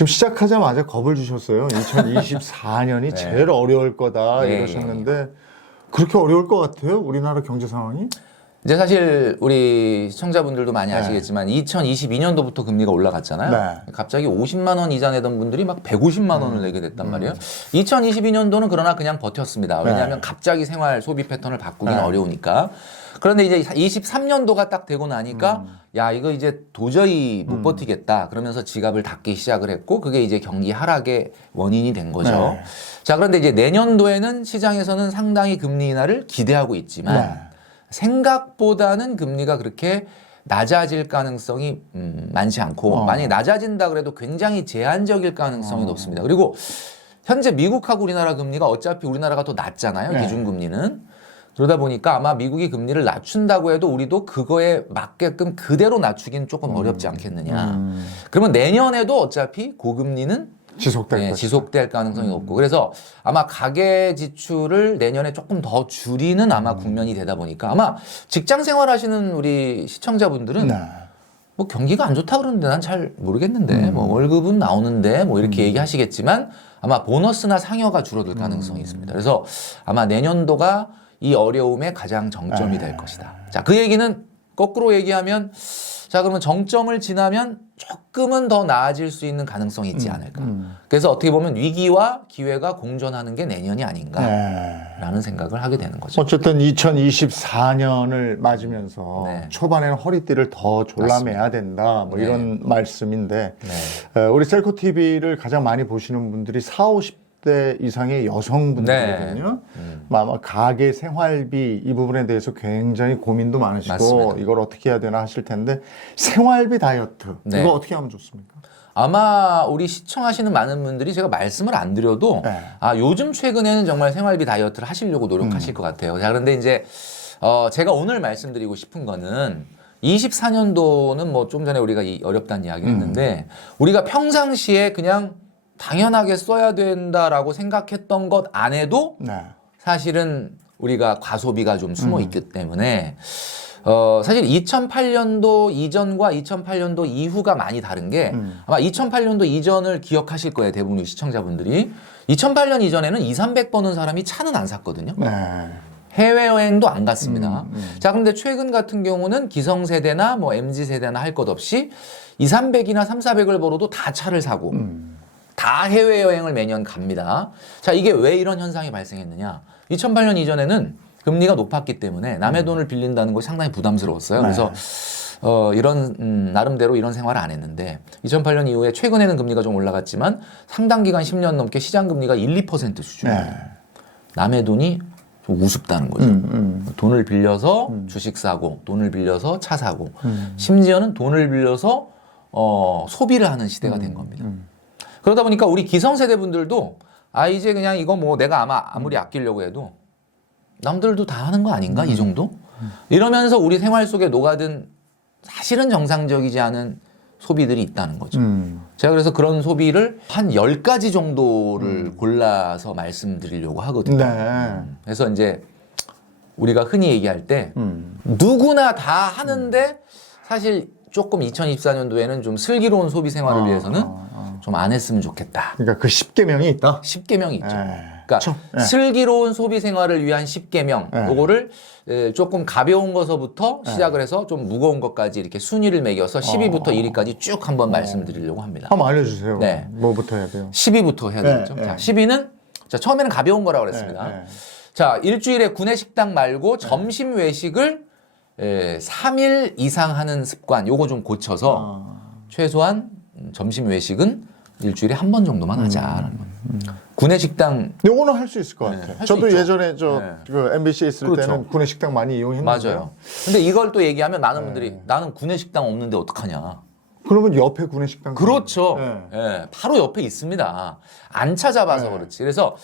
지금 시작하자마자 겁을 주셨어요. 2024년이 네. 제일 어려울 거다 네, 이러셨는데 그렇게 어려울 것 같아요? 우리나라 경제 상황이? 이제 사실 우리 시청자분들도 많이 네. 아시겠지만 2022년도부터 금리가 올라갔잖아요. 네. 갑자기 50만 원 이자 내던 분들이 막 150만 원을 내게 됐단 말이에요. 2022년도는 그러나 그냥 버텼습니다. 왜냐하면 네. 갑자기 생활 소비 패턴을 바꾸긴 네. 어려우니까. 그런데 이제 23년도가 딱 되고 나니까 야 이거 이제 도저히 못 버티겠다 그러면서 지갑을 닫기 시작을 했고 그게 이제 경기 하락의 원인이 된 거죠. 네. 자 그런데 이제 내년도에는 시장에서는 상당히 금리 인하를 기대하고 있지만 네. 생각보다는 금리가 그렇게 낮아질 가능성이 많지 않고 만약에 낮아진다 그래도 굉장히 제한적일 가능성이 높습니다. 그리고 현재 미국하고 우리나라 금리가 어차피 우리나라가 더 낮잖아요. 네. 기준금리는. 그러다 보니까 아마 미국이 금리를 낮춘다고 해도 우리도 그거에 맞게끔 그대로 낮추기는 조금 어렵지 않겠느냐. 그러면 내년에도 어차피 고금리는 지속될 네, 것이다. 지속될 가능성이 높고 그래서 아마 가계 지출을 내년에 조금 더 줄이는 아마 국면이 되다 보니까 아마 직장 생활하시는 우리 시청자분들은 네. 뭐 경기가 안 좋다 그러는데 난 잘 모르겠는데 뭐 월급은 나오는데 뭐 이렇게 얘기하시겠지만 아마 보너스나 상여가 줄어들 가능성이 있습니다. 그래서 아마 내년도가 이 어려움의 가장 정점이 될 것이다. 자, 그 얘기는 거꾸로 얘기하면 자, 그러면 정점을 지나면 조금은 더 나아질 수 있는 가능성이 있지 않을까. 그래서 어떻게 보면 위기와 기회가 공존하는 게 내년이 아닌가라는 네. 생각을 하게 되는 거죠. 어쨌든 2024년을 맞으면서 네. 초반에는 허리띠를 더 졸라매야 된다 뭐 네. 이런 말씀인데 네. 우리 셀코 TV를 가장 많이 보시는 분들이 40, 50대 이상의 여성분들이거든요. 아마 가계 생활비 이 부분에 대해서 굉장히 고민도 많으시고 맞습니다. 이걸 어떻게 해야 되나 하실 텐데 생활비 다이어트 네. 이거 어떻게 하면 좋습니까? 아마 우리 시청하시는 많은 분들이 제가 말씀을 안 드려도 네. 아 요즘 최근에는 정말 생활비 다이어트를 하시려고 노력하실 것 같아요. 자 그런데 이제 제가 오늘 말씀드리고 싶은 거는 24년도는 뭐 좀 전에 우리가 어렵다는 이야기를 했는데 우리가 평상시에 그냥 당연하게 써야 된다라고 생각했던 것 안에도 네. 사실은 우리가 과소비가 좀 숨어 있기 때문에 사실 2008년도 이전과 2008년도 이후가 많이 다른 게 아마 2008년도 이전을 기억하실 거예요. 대부분 시청자분들이. 2008년 이전에는 200~300 버는 사람이 차는 안 샀거든요. 네. 해외여행도 안 갔습니다. 자, 근데 최근 같은 경우는 기성세대나 뭐 MZ세대나 할 것 없이 200~300이나 300~400을 벌어도 다 차를 사고 다 해외여행을 매년 갑니다. 자, 이게 왜 이런 현상이 발생했느냐. 2008년 이전에는 금리가 높았기 때문에 남의 돈을 빌린다는 것이 상당히 부담스러웠어요. 그래서 이런 나름대로 이런 생활을 안 했는데 2008년 이후에 최근에는 금리가 좀 올라갔지만 상당 기간 10년 넘게 시장 금리가 1~2% 수준이에요. 네. 남의 돈이 좀 우습다는 거죠. 돈을 빌려서 주식 사고, 돈을 빌려서 차 사고, 심지어는 돈을 빌려서 소비를 하는 시대가 된 겁니다. 그러다 보니까 우리 기성세대 분들도 아 이제 그냥 이거 뭐 내가 아무리 아끼려고 해도 남들도 다 하는 거 아닌가 이 정도? 이러면서 우리 생활 속에 녹아든 사실은 정상적이지 않은 소비들이 있다는 거죠. 제가 그래서 그런 소비를 한 10가지 정도를 골라서 말씀드리려고 하거든요. 네. 그래서 이제 우리가 흔히 얘기할 때 누구나 다 하는데 사실 조금 2024년도에는 좀 슬기로운 소비 생활을 위해서는 좀 안 했으면 좋겠다. 그러니까 그 10계명이 있다. 10계명이 있죠. 네. 그러니까 네. 슬기로운 소비 생활을 위한 10계명 네. 요거를 조금 가벼운 것서부터 시작을 해서 좀 무거운 것까지 이렇게 순위를 매겨서 10위부터 1위까지 쭉 한번 말씀드리려고 합니다. 한번 알려주세요. 네. 뭐부터 해야 돼요? 10위부터 해야 되겠죠. 네, 자, 네. 10위는 자, 처음에는 가벼운 거라고 그랬습니다. 네, 네. 자, 일주일에 구내식당 말고 점심 외식을 3일 이상 하는 습관 요거 좀 고쳐서 최소한 점심 외식은 일주일에 한 번 정도만 하자라는 거예요. 구내식당 요거는 할 수 있을 것 같아요. 할수 저도 있죠. 예전에 네. 그 MBC에 있을 그렇죠. 때는 구내식당 많이 이용했는데 맞아요. 근데 이걸 또 얘기하면 많은 분들이 나는 구내식당 없는데 어떡하냐. 그러면 옆에 구내식당 그렇죠. 네. 예, 바로 옆에 있습니다. 안 찾아봐서 네. 그렇지. 그래서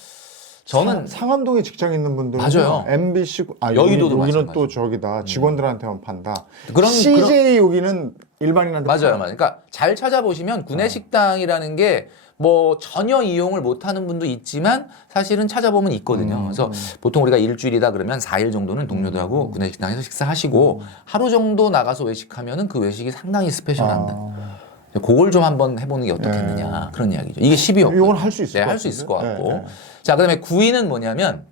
저는 상암동에 직장 있는 분들은 맞아요. MBC 여의도도 여기는 마찬가지. 또 저기다 직원들한테만 판다. 그런- CJ 여기는 일반인한테 맞아요. 팔아요. 그러니까 잘 찾아보시면 구내식당이라는 게 뭐 전혀 이용을 못하는 분도 있지만 사실은 찾아보면 있거든요. 그래서 보통 우리가 일주일이다 그러면 4일 정도는 동료들하고 구내식당에서 식사하시고 하루 정도 나가서 외식하면은 그 외식이 상당히 스페셜한다. 그걸 좀 한번 해보는 게 어떻겠느냐 그런 이야기죠. 이게 10위였고. 이건 할 수 있을 것 할 수 있을 것 같은데? 같고. 네, 네. 자, 그다음에 9위는 뭐냐면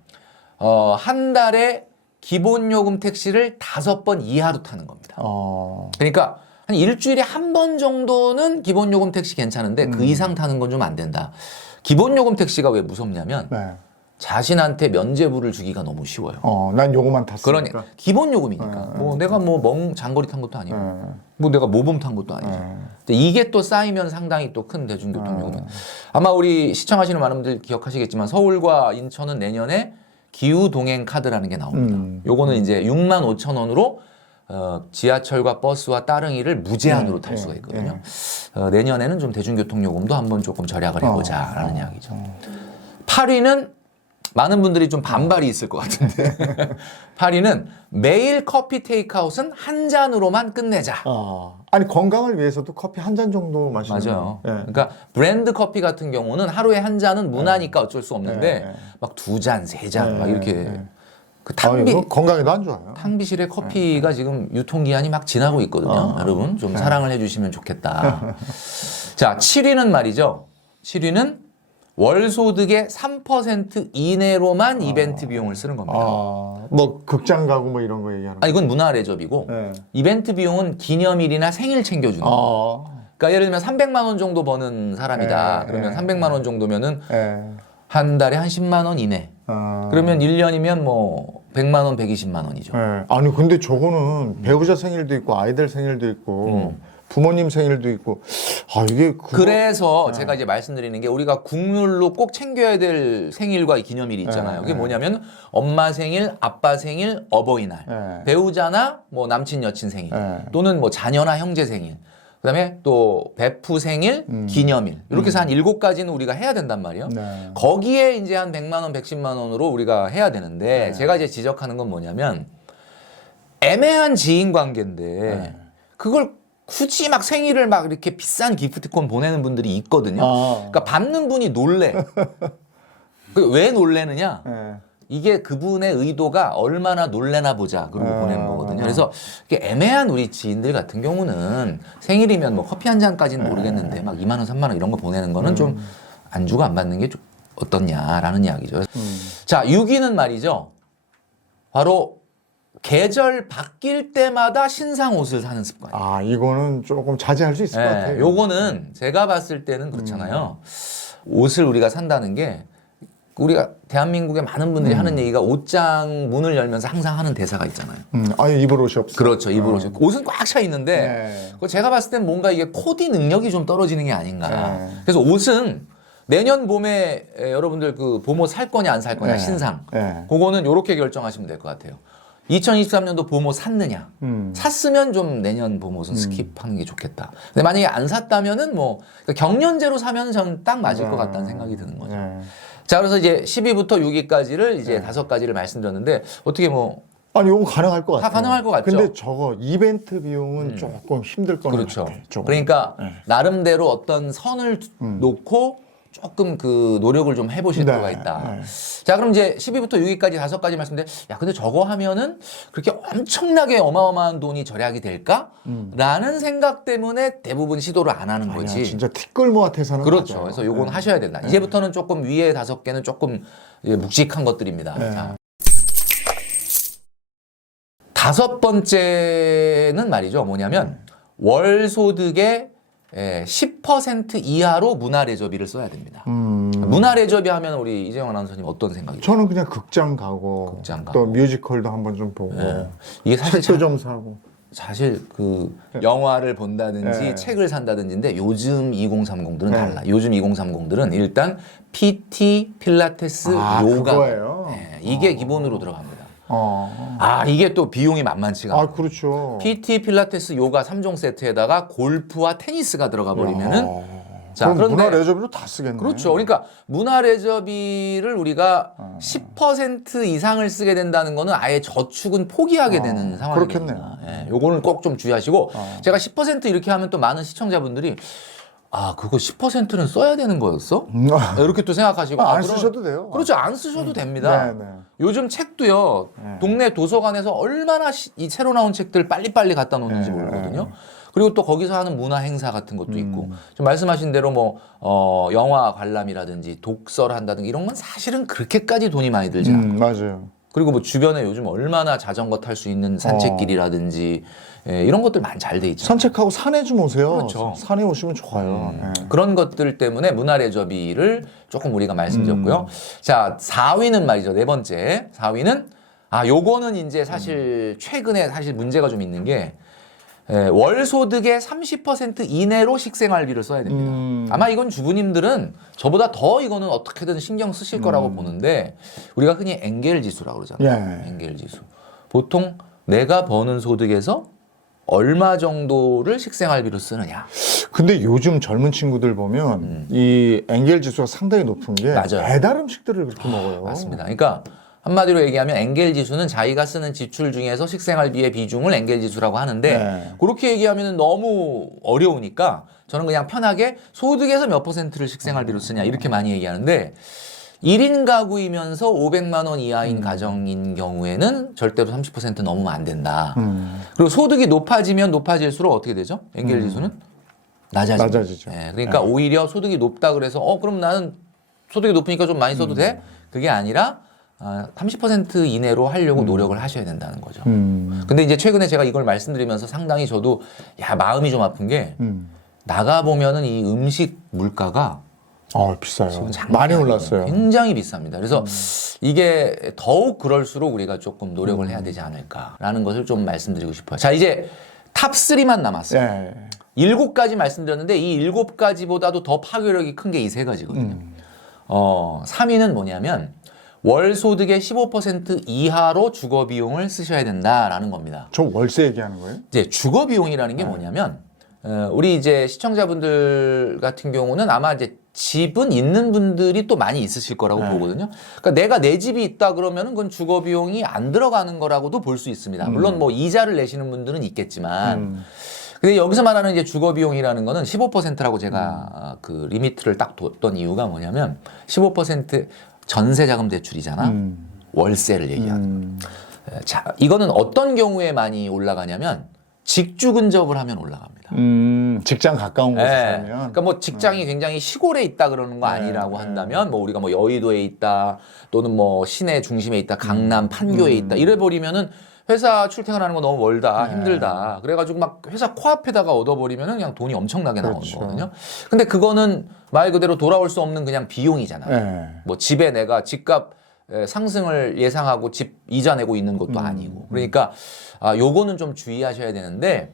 한 달에 기본 요금 택시를 5번 이하로 타는 겁니다. 그러니까 한 일주일에 한 번 정도는 기본 요금 택시 괜찮은데 그 이상 타는 건 좀 안 된다. 기본 요금 택시가 왜 무섭냐면 네. 자신한테 면제부를 주기가 너무 쉬워요. 난 요거만 탔으니까. 그러니까 기본 요금이니까. 뭐 내가 뭐 장거리 탄 것도 아니고 뭐 내가 모범 탄 것도 아니죠. 근데 이게 또 쌓이면 상당히 또 큰 대중교통 요금이. 아마 우리 시청하시는 많은 분들 기억하시겠지만 서울과 인천은 내년에 기후 동행 카드라는 게 나옵니다. 요거는 이제 6만 5천 원으로 지하철과 버스와 따릉이를 무제한으로 탈 수가 있거든요. 내년에는 좀 대중교통 요금도 한번 조금 절약을 해보자라는 이야기죠. 8위는 많은 분들이 좀 반발이 있을 것 같은데 8위는 매일 커피 테이크아웃은 한 잔으로만 끝내자. 아니 건강을 위해서도 커피 한 잔 정도 마시는 맞아요. 거. 그러니까 브랜드 커피 같은 경우는 하루에 한 잔은 문화니까 어쩔 수 없는데 막 2잔, 3잔 막 이렇게 그 이거 건강에도 안 좋아요. 탕비실의 커피가 지금 유통기한이 막 지나고 있거든요. 여러분 좀 사랑을 해주시면 좋겠다. 자, 7위는 말이죠. 7위는 월 소득의 3% 이내로만 이벤트 비용을 쓰는 겁니다. 뭐 극장 가고 뭐 이런 거 얘기하는 거. 이건 문화 레저비고 이벤트 비용은 기념일이나 생일 챙겨주는 거. 그러니까 예를 들면 300만 원 정도 버는 사람이다. 그러면 300만 원 정도면은 한 달에 한 10만 원 이내. 그러면 1년이면 뭐 100만 원, 120만 원이죠. 아니 근데 저거는 배우자 생일도 있고 아이들 생일도 있고 부모님 생일도 있고 이게 그래서 제가 이제 말씀드리는 게 우리가 국룰로 꼭 챙겨야 될 생일과 기념일이 있잖아요. 그게 뭐냐면 엄마 생일, 아빠 생일, 어버이날, 배우자나 뭐 남친 여친 생일 또는 뭐 자녀나 형제 생일. 그다음에 또 베프 생일, 기념일 이렇게 해서 한 7가지는 우리가 해야 된단 말이에요. 거기에 이제 한 100만 원, 110만 원으로 우리가 해야 되는데 제가 이제 지적하는 건 뭐냐면 애매한 지인 관계인데 그걸 굳이 막 생일을 막 이렇게 비싼 기프티콘 보내는 분들이 있거든요. 그러니까 받는 분이 놀래. 왜 놀래느냐? 이게 그분의 의도가 얼마나 놀래나 보자 그러고 보내는 거거든요. 그래서 이게 애매한 우리 지인들 같은 경우는 생일이면 뭐 커피 한 잔까지는 모르겠는데 막 2만 원, 3만 원 이런 거 보내는 거는 좀 안 주고 안 받는 게 좀 어떻냐라는 이야기죠. 자, 6위는 말이죠. 바로 계절 바뀔 때마다 신상 옷을 사는 습관. 이거는 조금 자제할 수 있을 것 같아요. 요거는 제가 봤을 때는 그렇잖아요. 옷을 우리가 산다는 게 우리가 대한민국의 많은 분들이 하는 얘기가 옷장 문을 열면서 항상 하는 대사가 있잖아요. 입을 옷이 없어. 그렇죠. 입을 옷이 없고. 옷은 꽉 차 있는데 그거 제가 봤을 땐 뭔가 이게 코디 능력이 좀 떨어지는 게 아닌가. 그래서 옷은 내년 봄에 여러분들 그 봄옷 살 거냐 안 살 거냐 신상. 그거는 요렇게 결정하시면 될 것 같아요. 2023년도 봄옷 샀느냐? 샀으면 좀 내년 봄옷은 스킵하는 게 좋겠다. 근데 만약에 안 샀다면은 뭐 그러니까 경년제로 사면 저는 딱 맞을 것 같다는 생각이 드는 거죠. 자, 그래서 이제 10위부터 6위까지를 이제 5가지를 말씀드렸는데 어떻게 뭐 이거 가능할 것 같아요. 다 가능할 것 같죠. 근데 저거 이벤트 비용은 조금 힘들 거는 그렇죠. 같아요. 조금. 그러니까 나름대로 어떤 선을 놓고 조금 그 노력을 좀 해보실 필요가 있다. 자, 그럼 이제 10위부터 6위까지 5가지 말씀드렸는데, 야, 근데 저거 하면은 그렇게 엄청나게 어마어마한 돈이 절약이 될까? 라는 생각 때문에 대부분 시도를 안 하는 거지. 진짜 티끌모아태서는 그렇죠. 맞아요. 그래서 요건 하셔야 된다. 이제부터는 조금 위에 5개는 조금 묵직한 것들입니다. 자. 5번째는 말이죠. 뭐냐면 월 소득의 10% 이하로 문화 레저비를 써야 됩니다. 문화 레저비 하면 우리 이재용 아나운서님 어떤 생각이세요? 저는 그냥 극장 가고 또 뮤지컬도 한번 좀 보고 이게 사실 책도 좀 사고 사실 그 영화를 본다든지 책을 산다든지인데 요즘 2030들은 달라. 요즘 2030들은 일단 PT, 필라테스, 요가 그거예요? 이게 기본으로 들어갑니다. 이게 또 비용이 만만치가 않아요. 그렇죠. PT, 필라테스, 요가 3종 세트에다가 골프와 테니스가 들어가 버리면은 자, 그럼 그런데 문화 레저비로 다 쓰겠네. 그렇죠. 그러니까 문화 레저비를 우리가 10% 이상을 쓰게 된다는 거는 아예 저축은 포기하게 되는 상황이 그렇겠네요. 됩니다. 요거는 꼭 좀 주의하시고 제가 10% 이렇게 하면 또 많은 시청자분들이 그거 10%는 써야 되는 거였어? 이렇게 또 생각하시고 안 쓰셔도 돼요. 그렇죠. 안 쓰셔도 됩니다. 요즘 책도요. 동네 도서관에서 얼마나 이 새로 나온 책들 빨리빨리 갖다 놓는지 모르거든요. 그리고 또 거기서 하는 문화 행사 같은 것도 있고 좀 말씀하신 대로 뭐 영화 관람이라든지 독서를 한다든지 이런 건 사실은 그렇게까지 돈이 많이 들지 않고 맞아요. 그리고 뭐 주변에 요즘 얼마나 자전거 탈 수 있는 산책길이라든지 이런 것들 많이 잘 돼 있죠. 산책하고 산에 좀 오세요. 그렇죠. 산에 오시면 좋아요. 그런 것들 때문에 문화레저비를 조금 우리가 말씀드렸고요. 자, 4위는 말이죠. 네 번째. 4위는 요거는 이제 사실 최근에 사실 문제가 좀 있는 게 월 소득의 30% 이내로 식생활비를 써야 됩니다. 아마 이건 주부님들은 저보다 더 이거는 어떻게든 신경 쓰실 거라고 보는데 우리가 흔히 엔겔 지수라고 그러잖아요. 예. 엔겔 지수. 보통 내가 버는 소득에서 얼마 정도를 식생활비로 쓰느냐. 근데 요즘 젊은 친구들 보면 이 엔겔 지수가 상당히 높은 게 맞아요. 배달 음식들을 그렇게 먹어요. 맞습니다. 그러니까 한마디로 얘기하면 엔겔 지수는 자기가 쓰는 지출 중에서 식생활비의 비중을 엔겔 지수라고 하는데 네. 그렇게 얘기하면 너무 어려우니까 저는 그냥 편하게 소득에서 몇 %를 식생활비로 쓰냐 이렇게 많이 얘기하는데 1인 가구이면서 500만 원 이하인 가정인 경우에는 절대로 30% 넘으면 안 된다. 그리고 소득이 높아지면 높아질수록 어떻게 되죠? 엔겔 지수는 낮아지죠. 네, 그러니까 오히려 소득이 높다 그래서 그럼 나는 소득이 높으니까 좀 많이 써도 돼? 그게 아니라 30% 이내로 하려고 노력을 하셔야 된다는 거죠. 근데 이제 최근에 제가 이걸 말씀드리면서 상당히 저도 마음이 좀 아픈 게 나가 보면은 이 음식 물가가 비싸요. 많이 올랐어요. 굉장히 비쌉니다. 그래서 이게 더욱 그럴수록 우리가 조금 노력을 해야 되지 않을까라는 것을 좀 말씀드리고 싶어요. 자, 이제 탑 3만 남았어요. 예. 7가지 말씀드렸는데 이 7가지보다도 더 파괴력이 큰 게 이 3가지거든요. 3위는 뭐냐면 월 소득의 15% 이하로 주거 비용을 쓰셔야 된다라는 겁니다. 저 월세 얘기하는 거예요? 이제 주거 비용이라는 게 뭐냐면 우리 이제 시청자분들 같은 경우는 아마 이제 집은 있는 분들이 또 많이 있으실 거라고 보거든요. 그러니까 내가 내 집이 있다 그러면은 그건 주거 비용이 안 들어가는 거라고도 볼 수 있습니다. 물론 뭐 이자를 내시는 분들은 있겠지만 근데 여기서 말하는 이제 주거 비용이라는 거는 15%라고 제가 그 리미트를 딱 뒀던 이유가 뭐냐면 15% 전세자금 대출이잖아. 월세를 얘기하는. 자, 이거는 어떤 경우에 많이 올라가냐면 직주 근접을 하면 올라갑니다. 직장 가까운 곳에 살면. 그러니까 뭐 직장이 굉장히 시골에 있다 그러는 거 아니라고 한다면 뭐 우리가 뭐 여의도에 있다 또는 뭐 시내 중심에 있다 강남 판교에 있다 이래 버리면은 회사 출퇴근하는 거 너무 멀다 힘들다 그래가지고 막 회사 코앞에다가 얻어버리면은 그냥 돈이 엄청나게 나오는 거거든요. 근데 그거는 말 그대로 돌아올 수 없는 그냥 비용이잖아요. 뭐 집에 내가 집값 상승을 예상하고 집 이자 내고 있는 것도 아니고 그러니까 요거는 좀 주의하셔야 되는데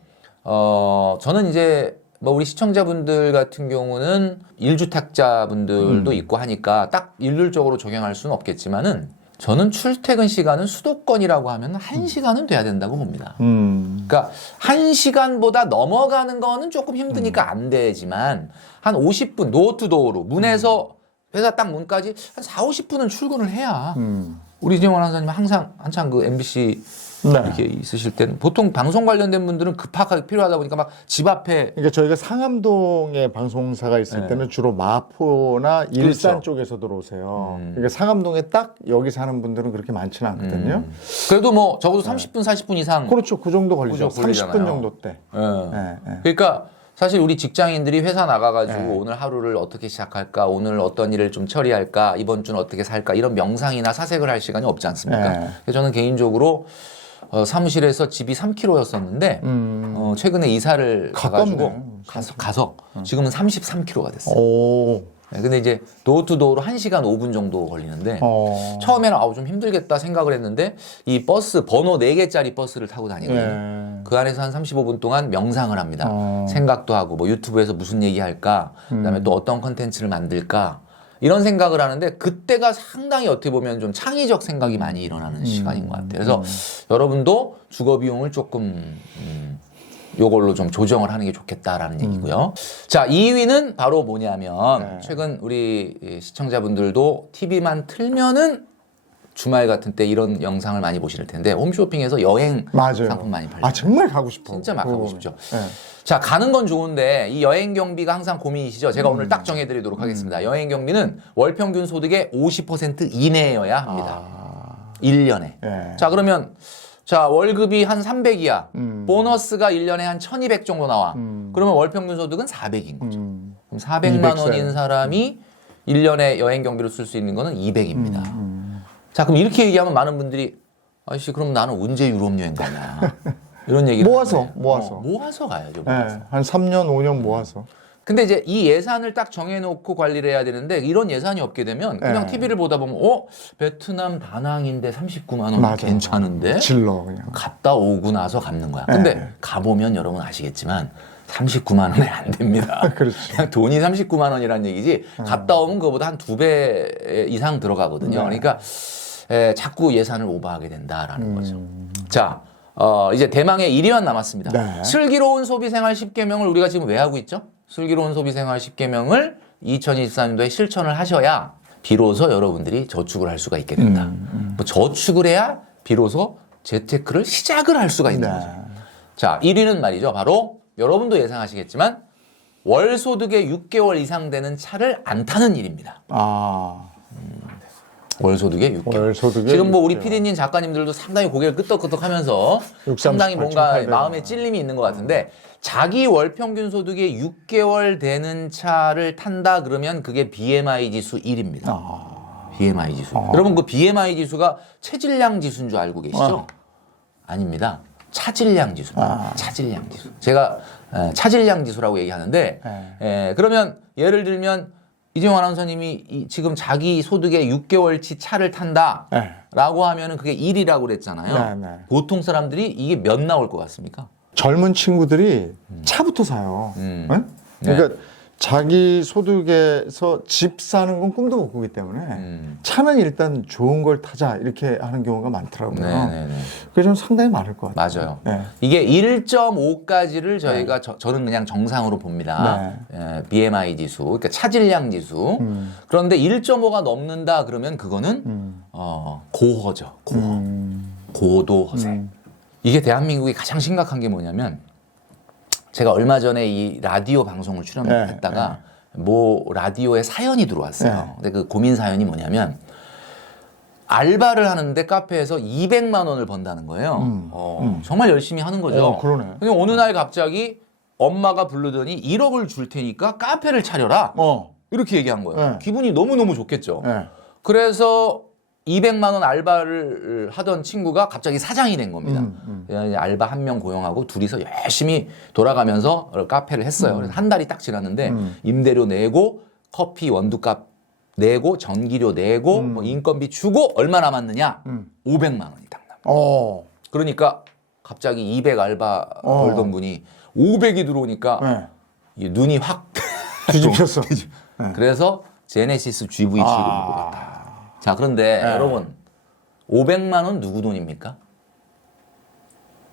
저는 이제 뭐 우리 시청자분들 같은 경우는 1주택자분들도 있고 하니까 딱 일률적으로 적용할 수는 없겠지만은 저는 출퇴근 시간은 수도권이라고 하면 1시간은 돼야 된다고 봅니다. 그러니까 1시간보다 넘어가는 거는 조금 힘드니까 안 되지만 한 50분 도어투도어로 문에서 회사 딱 문까지 한 4, 50분은 출근을 해야 우리 이재원 한사님 항상 한창 그 MBC 이렇게 있으실 때는 보통 방송 관련된 분들은 급하게 필요하다 보니까 막 집 앞에 그러니까 저희가 상암동에 방송사가 있을 때는 주로 마포나 일산 쪽에서 들어오세요. 그러니까 상암동에 딱 여기 사는 분들은 그렇게 많지는 않거든요. 그래도 뭐 적어도 30분, 40분 이상 그렇죠. 그 정도 걸리죠. 그죠, 30분 걸리잖아요. 정도 때. 그러니까 사실 우리 직장인들이 회사 나가가지고 오늘 하루를 어떻게 시작할까, 오늘 어떤 일을 좀 처리할까, 이번 주는 어떻게 살까 이런 명상이나 사색을 할 시간이 없지 않습니까? 그래서 저는 개인적으로 사무실에서 집이 3km였었는데 최근에 이사를 가가지고 가서 지금은 33km가 됐어요. 네, 근데 이제 도어투도어로 1시간 5분 정도 걸리는데 처음에는 좀 힘들겠다 생각을 했는데 이 버스 번호 4개짜리 버스를 타고 다니거든요. 그 안에서 한 35분 동안 명상을 합니다. 생각도 하고 뭐 유튜브에서 무슨 얘기할까 그다음에 또 어떤 컨텐츠를 만들까 이런 생각을 하는데 그때가 상당히 어떻게 보면 좀 창의적 생각이 많이 일어나는 시간인 것 같아요. 그래서 여러분도 주거 비용을 조금 요걸로 좀 조정을 하는 게 좋겠다라는 얘기고요. 자, 2위는 바로 뭐냐면 최근 우리 시청자분들도 TV만 틀면은 주말 같은 때 이런 영상을 많이 보실 텐데 홈쇼핑에서 여행 상품 많이 팔려요. 정말 가고 싶어. 진짜 막 가고 싶죠. 자, 가는 건 좋은데 이 여행 경비가 항상 고민이시죠. 제가 오늘 딱 정해드리도록 하겠습니다. 여행 경비는 월 평균 소득의 50% 이내여야 합니다. 1년에. 자, 그러면 자, 월급이 한 300이야. 보너스가 1년에 한 1200 정도 나와. 그러면 월 평균 소득은 400인 거죠. 그럼 400만 200 원인 사람이 1년에 여행 경비로 쓸 수 있는 거는 200입니다. 자, 그럼 이렇게 얘기하면 많은 분들이 아저씨 그럼 나는 언제 유럽 여행 가냐. 이런 얘기를 모아서, 하잖아요. 모아서. 모아서 가야죠. 네, 모아서. 한 3년, 5년 모아서. 근데 이제 이 예산을 딱 정해놓고 관리를 해야 되는데 이런 예산이 없게 되면 그냥 네. TV를 보다 보면 베트남 다낭인데 39만 원 맞아. 괜찮은데 질러 그냥. 갔다 오고 나서 갚는 거야. 근데 네. 가보면 여러분 아시겠지만 39만 원에 안 됩니다. 그렇죠. 그냥 돈이 39만 원이라는 얘기지 갔다 오면 그거보다 한 2배 이상 들어가거든요. 네. 그러니까 자꾸 예산을 오버하게 된다라는 거죠. 자, 이제 대망의 1위만 남았습니다. 네. 슬기로운 소비생활 10계명을 우리가 지금 왜 하고 있죠? 슬기로운 소비생활 10계명을 2024년도에 실천을 하셔야 비로소 여러분들이 저축을 할 수가 있게 된다. 뭐 저축을 해야 비로소 재테크를 시작을 할 수가 있는 네. 거죠. 자, 1위는 말이죠. 바로 여러분도 예상하시겠지만 월 소득의 6개월 이상 되는 차를 안 타는 일입니다. 아, 월 소득의 6개월. 월 소득의 지금 뭐 우리 6개월. PD님 작가님들도 상당히 고개를 끄덕끄덕하면서 638, 상당히 뭔가 1800. 마음에 찔림이 있는 것 같은데 자기 월 평균 소득의 6개월 되는 차를 탄다 그러면 그게 BMI 지수 1입니다. BMI 지수. 여러분 그 BMI 지수가 체질량 지수인 줄 알고 계시죠? 아닙니다. 차질량 지수입니다. 차질량 지수. 제가 차질량 지수라고 얘기하는데 그러면 예를 들면 이재용 아나운서님이 지금 자기 소득의 6개월치 차를 탄다라고 하면은 그게 1이라고 그랬잖아요. 네, 네. 보통 사람들이 이게 몇 나올 것 같습니까? 젊은 친구들이 차부터 사요. 네? 그러니까 자기 소득에서 집 사는 건 꿈도 못 꾸기 때문에 차는 일단 좋은 걸 타자 이렇게 하는 경우가 많더라고요. 네네네. 그게 좀 상당히 많을 것 같아요. 맞아요. 네. 이게 1.5까지를 저희가 저는 그냥 정상으로 봅니다. BMI 지수, 그러니까 차질량 지수. 그런데 1.5가 넘는다 그러면 그거는 고허죠. 고허. 고도 허세. 이게 대한민국이 가장 심각한 게 뭐냐면 제가 얼마 전에 이 라디오 방송을 출연했다가 뭐 라디오에 사연이 들어왔어요. 근데 그 고민 사연이 뭐냐면 알바를 하는데 카페에서 200만 원을 번다는 거예요. 정말 열심히 하는 거죠. 그러네. 근데 어느 날 갑자기 엄마가 부르더니 1억을 줄 테니까 카페를 차려라. 이렇게 얘기한 거예요. 네. 기분이 너무너무 좋겠죠. 네. 그래서 200만 원 알바를 하던 친구가 갑자기 사장이 된 겁니다. 알바 한 명 고용하고 둘이서 열심히 돌아가면서 카페를 했어요. 그래서 한 달이 딱 지났는데 임대료 내고 커피 원두값 내고 전기료 내고 뭐 인건비 주고 얼마 남았느냐? 500만 원이 딱 남아. 그러니까 갑자기 200 알바 벌던 분이 500이 들어오니까 이 눈이 확 뒤집혔어. 그래서 제네시스 GV7을 먹었다. 자, 그런데 여러분 500만 원 누구 돈입니까?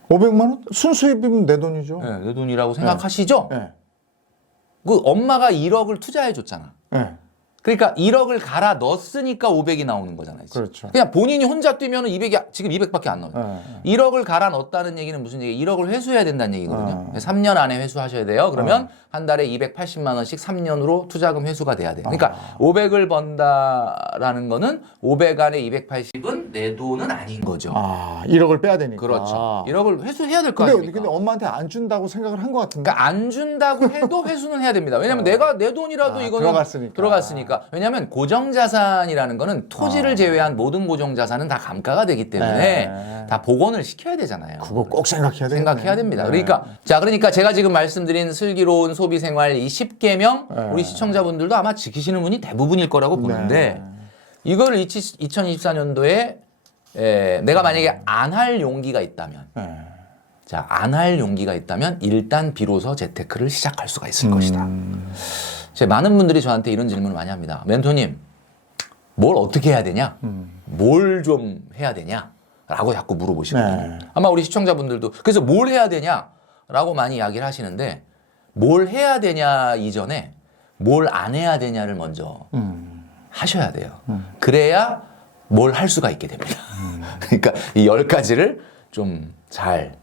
500만 원? 순수입이면 내 돈이죠. 네, 내 돈이라고 생각하시죠? 네. 그 엄마가 1억을 투자해 줬잖아. 네. 그러니까 1억을 갈아 넣었으니까 500이 나오는 거잖아요. 지금. 그렇죠. 그냥 본인이 혼자 뛰면 200이 지금 200밖에 안 나와요. 네. 1억을 갈아 넣었다는 얘기는 무슨 얘기? 1억을 회수해야 된다는 얘기거든요. 3년 안에 회수하셔야 돼요. 그러면 한 달에 280만 원씩 3년으로 투자금 회수가 돼야 돼요. 그러니까 500을 번다라는 거는 500 안에 280은 내 돈은 아닌 거죠. 1억을 빼야 되니까. 그렇죠. 1억을 회수해야 될 거 근데, 아닙니까? 근데 엄마한테 안 준다고 생각을 한 것 같은데. 그러니까 안 준다고 해도 회수는 해야 됩니다. 왜냐면 내가 내 돈이라도 이거는 들어갔으니까. 왜냐면 고정자산이라는 거는 토지를 제외한 모든 고정자산은 다 감가가 되기 때문에 다 복원을 시켜야 되잖아요. 그거 꼭 생각해야 돼요. 생각해야 됩니다. 그러니까 제가 지금 말씀드린 슬기로운 소비생활 이 10계명 우리 시청자분들도 아마 지키시는 분이 대부분일 거라고 보는데 이거를 2024년도에 내가 만약에 안 할 용기가 있다면 자, 안 할 용기가 있다면 일단 비로소 재테크를 시작할 수가 있을 것이다. 많은 분들이 저한테 이런 질문을 많이 합니다. 멘토님, 뭘 어떻게 해야 되냐? 뭘 좀 해야 되냐? 라고 자꾸 물어보시거든요. 아마 우리 시청자분들도 그래서 뭘 해야 되냐? 라고 많이 이야기를 하시는데 뭘 해야 되냐 이전에 뭘 안 해야 되냐를 먼저 하셔야 돼요. 그래야 뭘 할 수가 있게 됩니다. 그러니까 이 10가지를 좀 잘.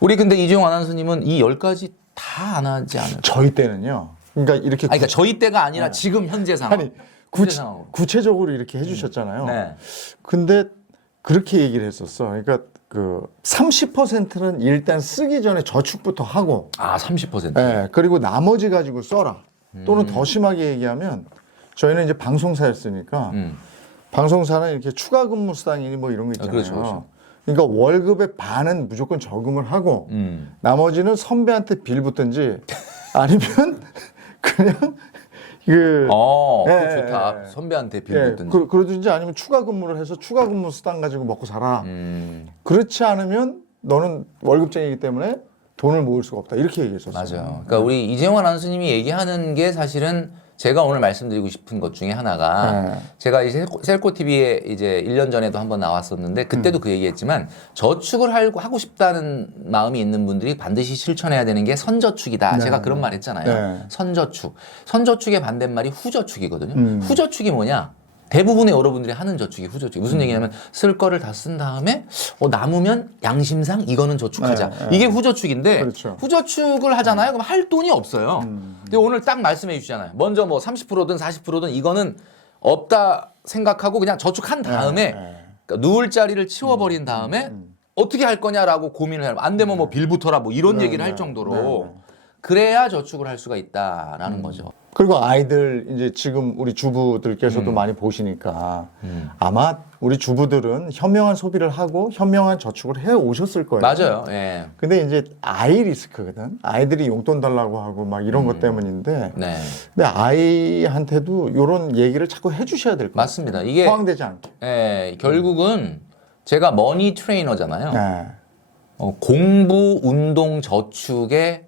우리 근데 이재용 아나운서님은 이 10가지 다 안 하지 않을까요? 저희 때는요. 그러니까 이렇게 그러니까 저희 때가 아니라 지금 현재 상황. 아니 현재 상황으로. 구체적으로 이렇게 해주셨잖아요. 네. 근데 그렇게 얘기를 했었어. 그러니까 그 30%는 일단 쓰기 전에 저축부터 하고, 30%. 예, 그리고 나머지 가지고 써라. 또는 더 심하게 얘기하면 저희는 이제 방송사였으니까 방송사는 이렇게 추가 근무 수당이니 뭐 이런 거 있잖아요. 그렇죠, 그렇죠. 그러니까 월급의 반은 무조건 저금을 하고 나머지는 선배한테 빌붙든지 아니면 그냥 그거 예, 좋다. 예. 선배한테 예, 빌붙든지. 그러든지 아니면 추가 근무를 해서 추가 근무 수당 가지고 먹고 살아. 그렇지 않으면 너는 월급쟁이기 때문에 돈을 모을 수가 없다. 이렇게 얘기했었어요. 맞아요. 그러니까 우리 이재용 아나운서님이 얘기하는 게 사실은 제가 오늘 말씀드리고 싶은 것 중에 하나가 제가 이제 셀코 TV에 이제 1년 전에도 한번 나왔었는데 그때도 그 얘기했지만 저축을 하고 싶다는 마음이 있는 분들이 반드시 실천해야 되는 게 선저축이다. 제가 그런 말 했잖아요. 선저축. 선저축의 반대말이 후저축이거든요. 후저축이 뭐냐? 대부분의 여러분들이 하는 저축이 후저축. 무슨 얘기냐면 쓸 거를 다 쓴 다음에 남으면 양심상 이거는 저축하자. 이게 후저축인데 그렇죠. 후저축을 하잖아요. 그럼 할 돈이 없어요. 근데 오늘 딱 말씀해 주시잖아요. 먼저 뭐 30%든 40%든 이거는 없다 생각하고 그냥 저축한 다음에 그러니까 누울 자리를 치워버린 다음에 어떻게 할 거냐라고 고민을 해요. 안 되면 뭐 빌부터라 뭐 이런 얘기를 할 정도로 그래야 저축을 할 수가 있다라는 거죠. 그리고 아이들 이제 지금 우리 주부들께서도 많이 보시니까 아마 우리 주부들은 현명한 소비를 하고 현명한 저축을 해 오셨을 거예요. 맞아요. 예. 근데 이제 아이 리스크거든. 아이들이 용돈 달라고 하고 막 이런 것 때문인데. 네. 근데 아이한테도 이런 얘기를 자꾸 해주셔야 될 거예요. 맞습니다. 이게 포항되지 않게. 예, 결국은 제가 머니 트레이너잖아요. 네. 공부, 운동, 저축의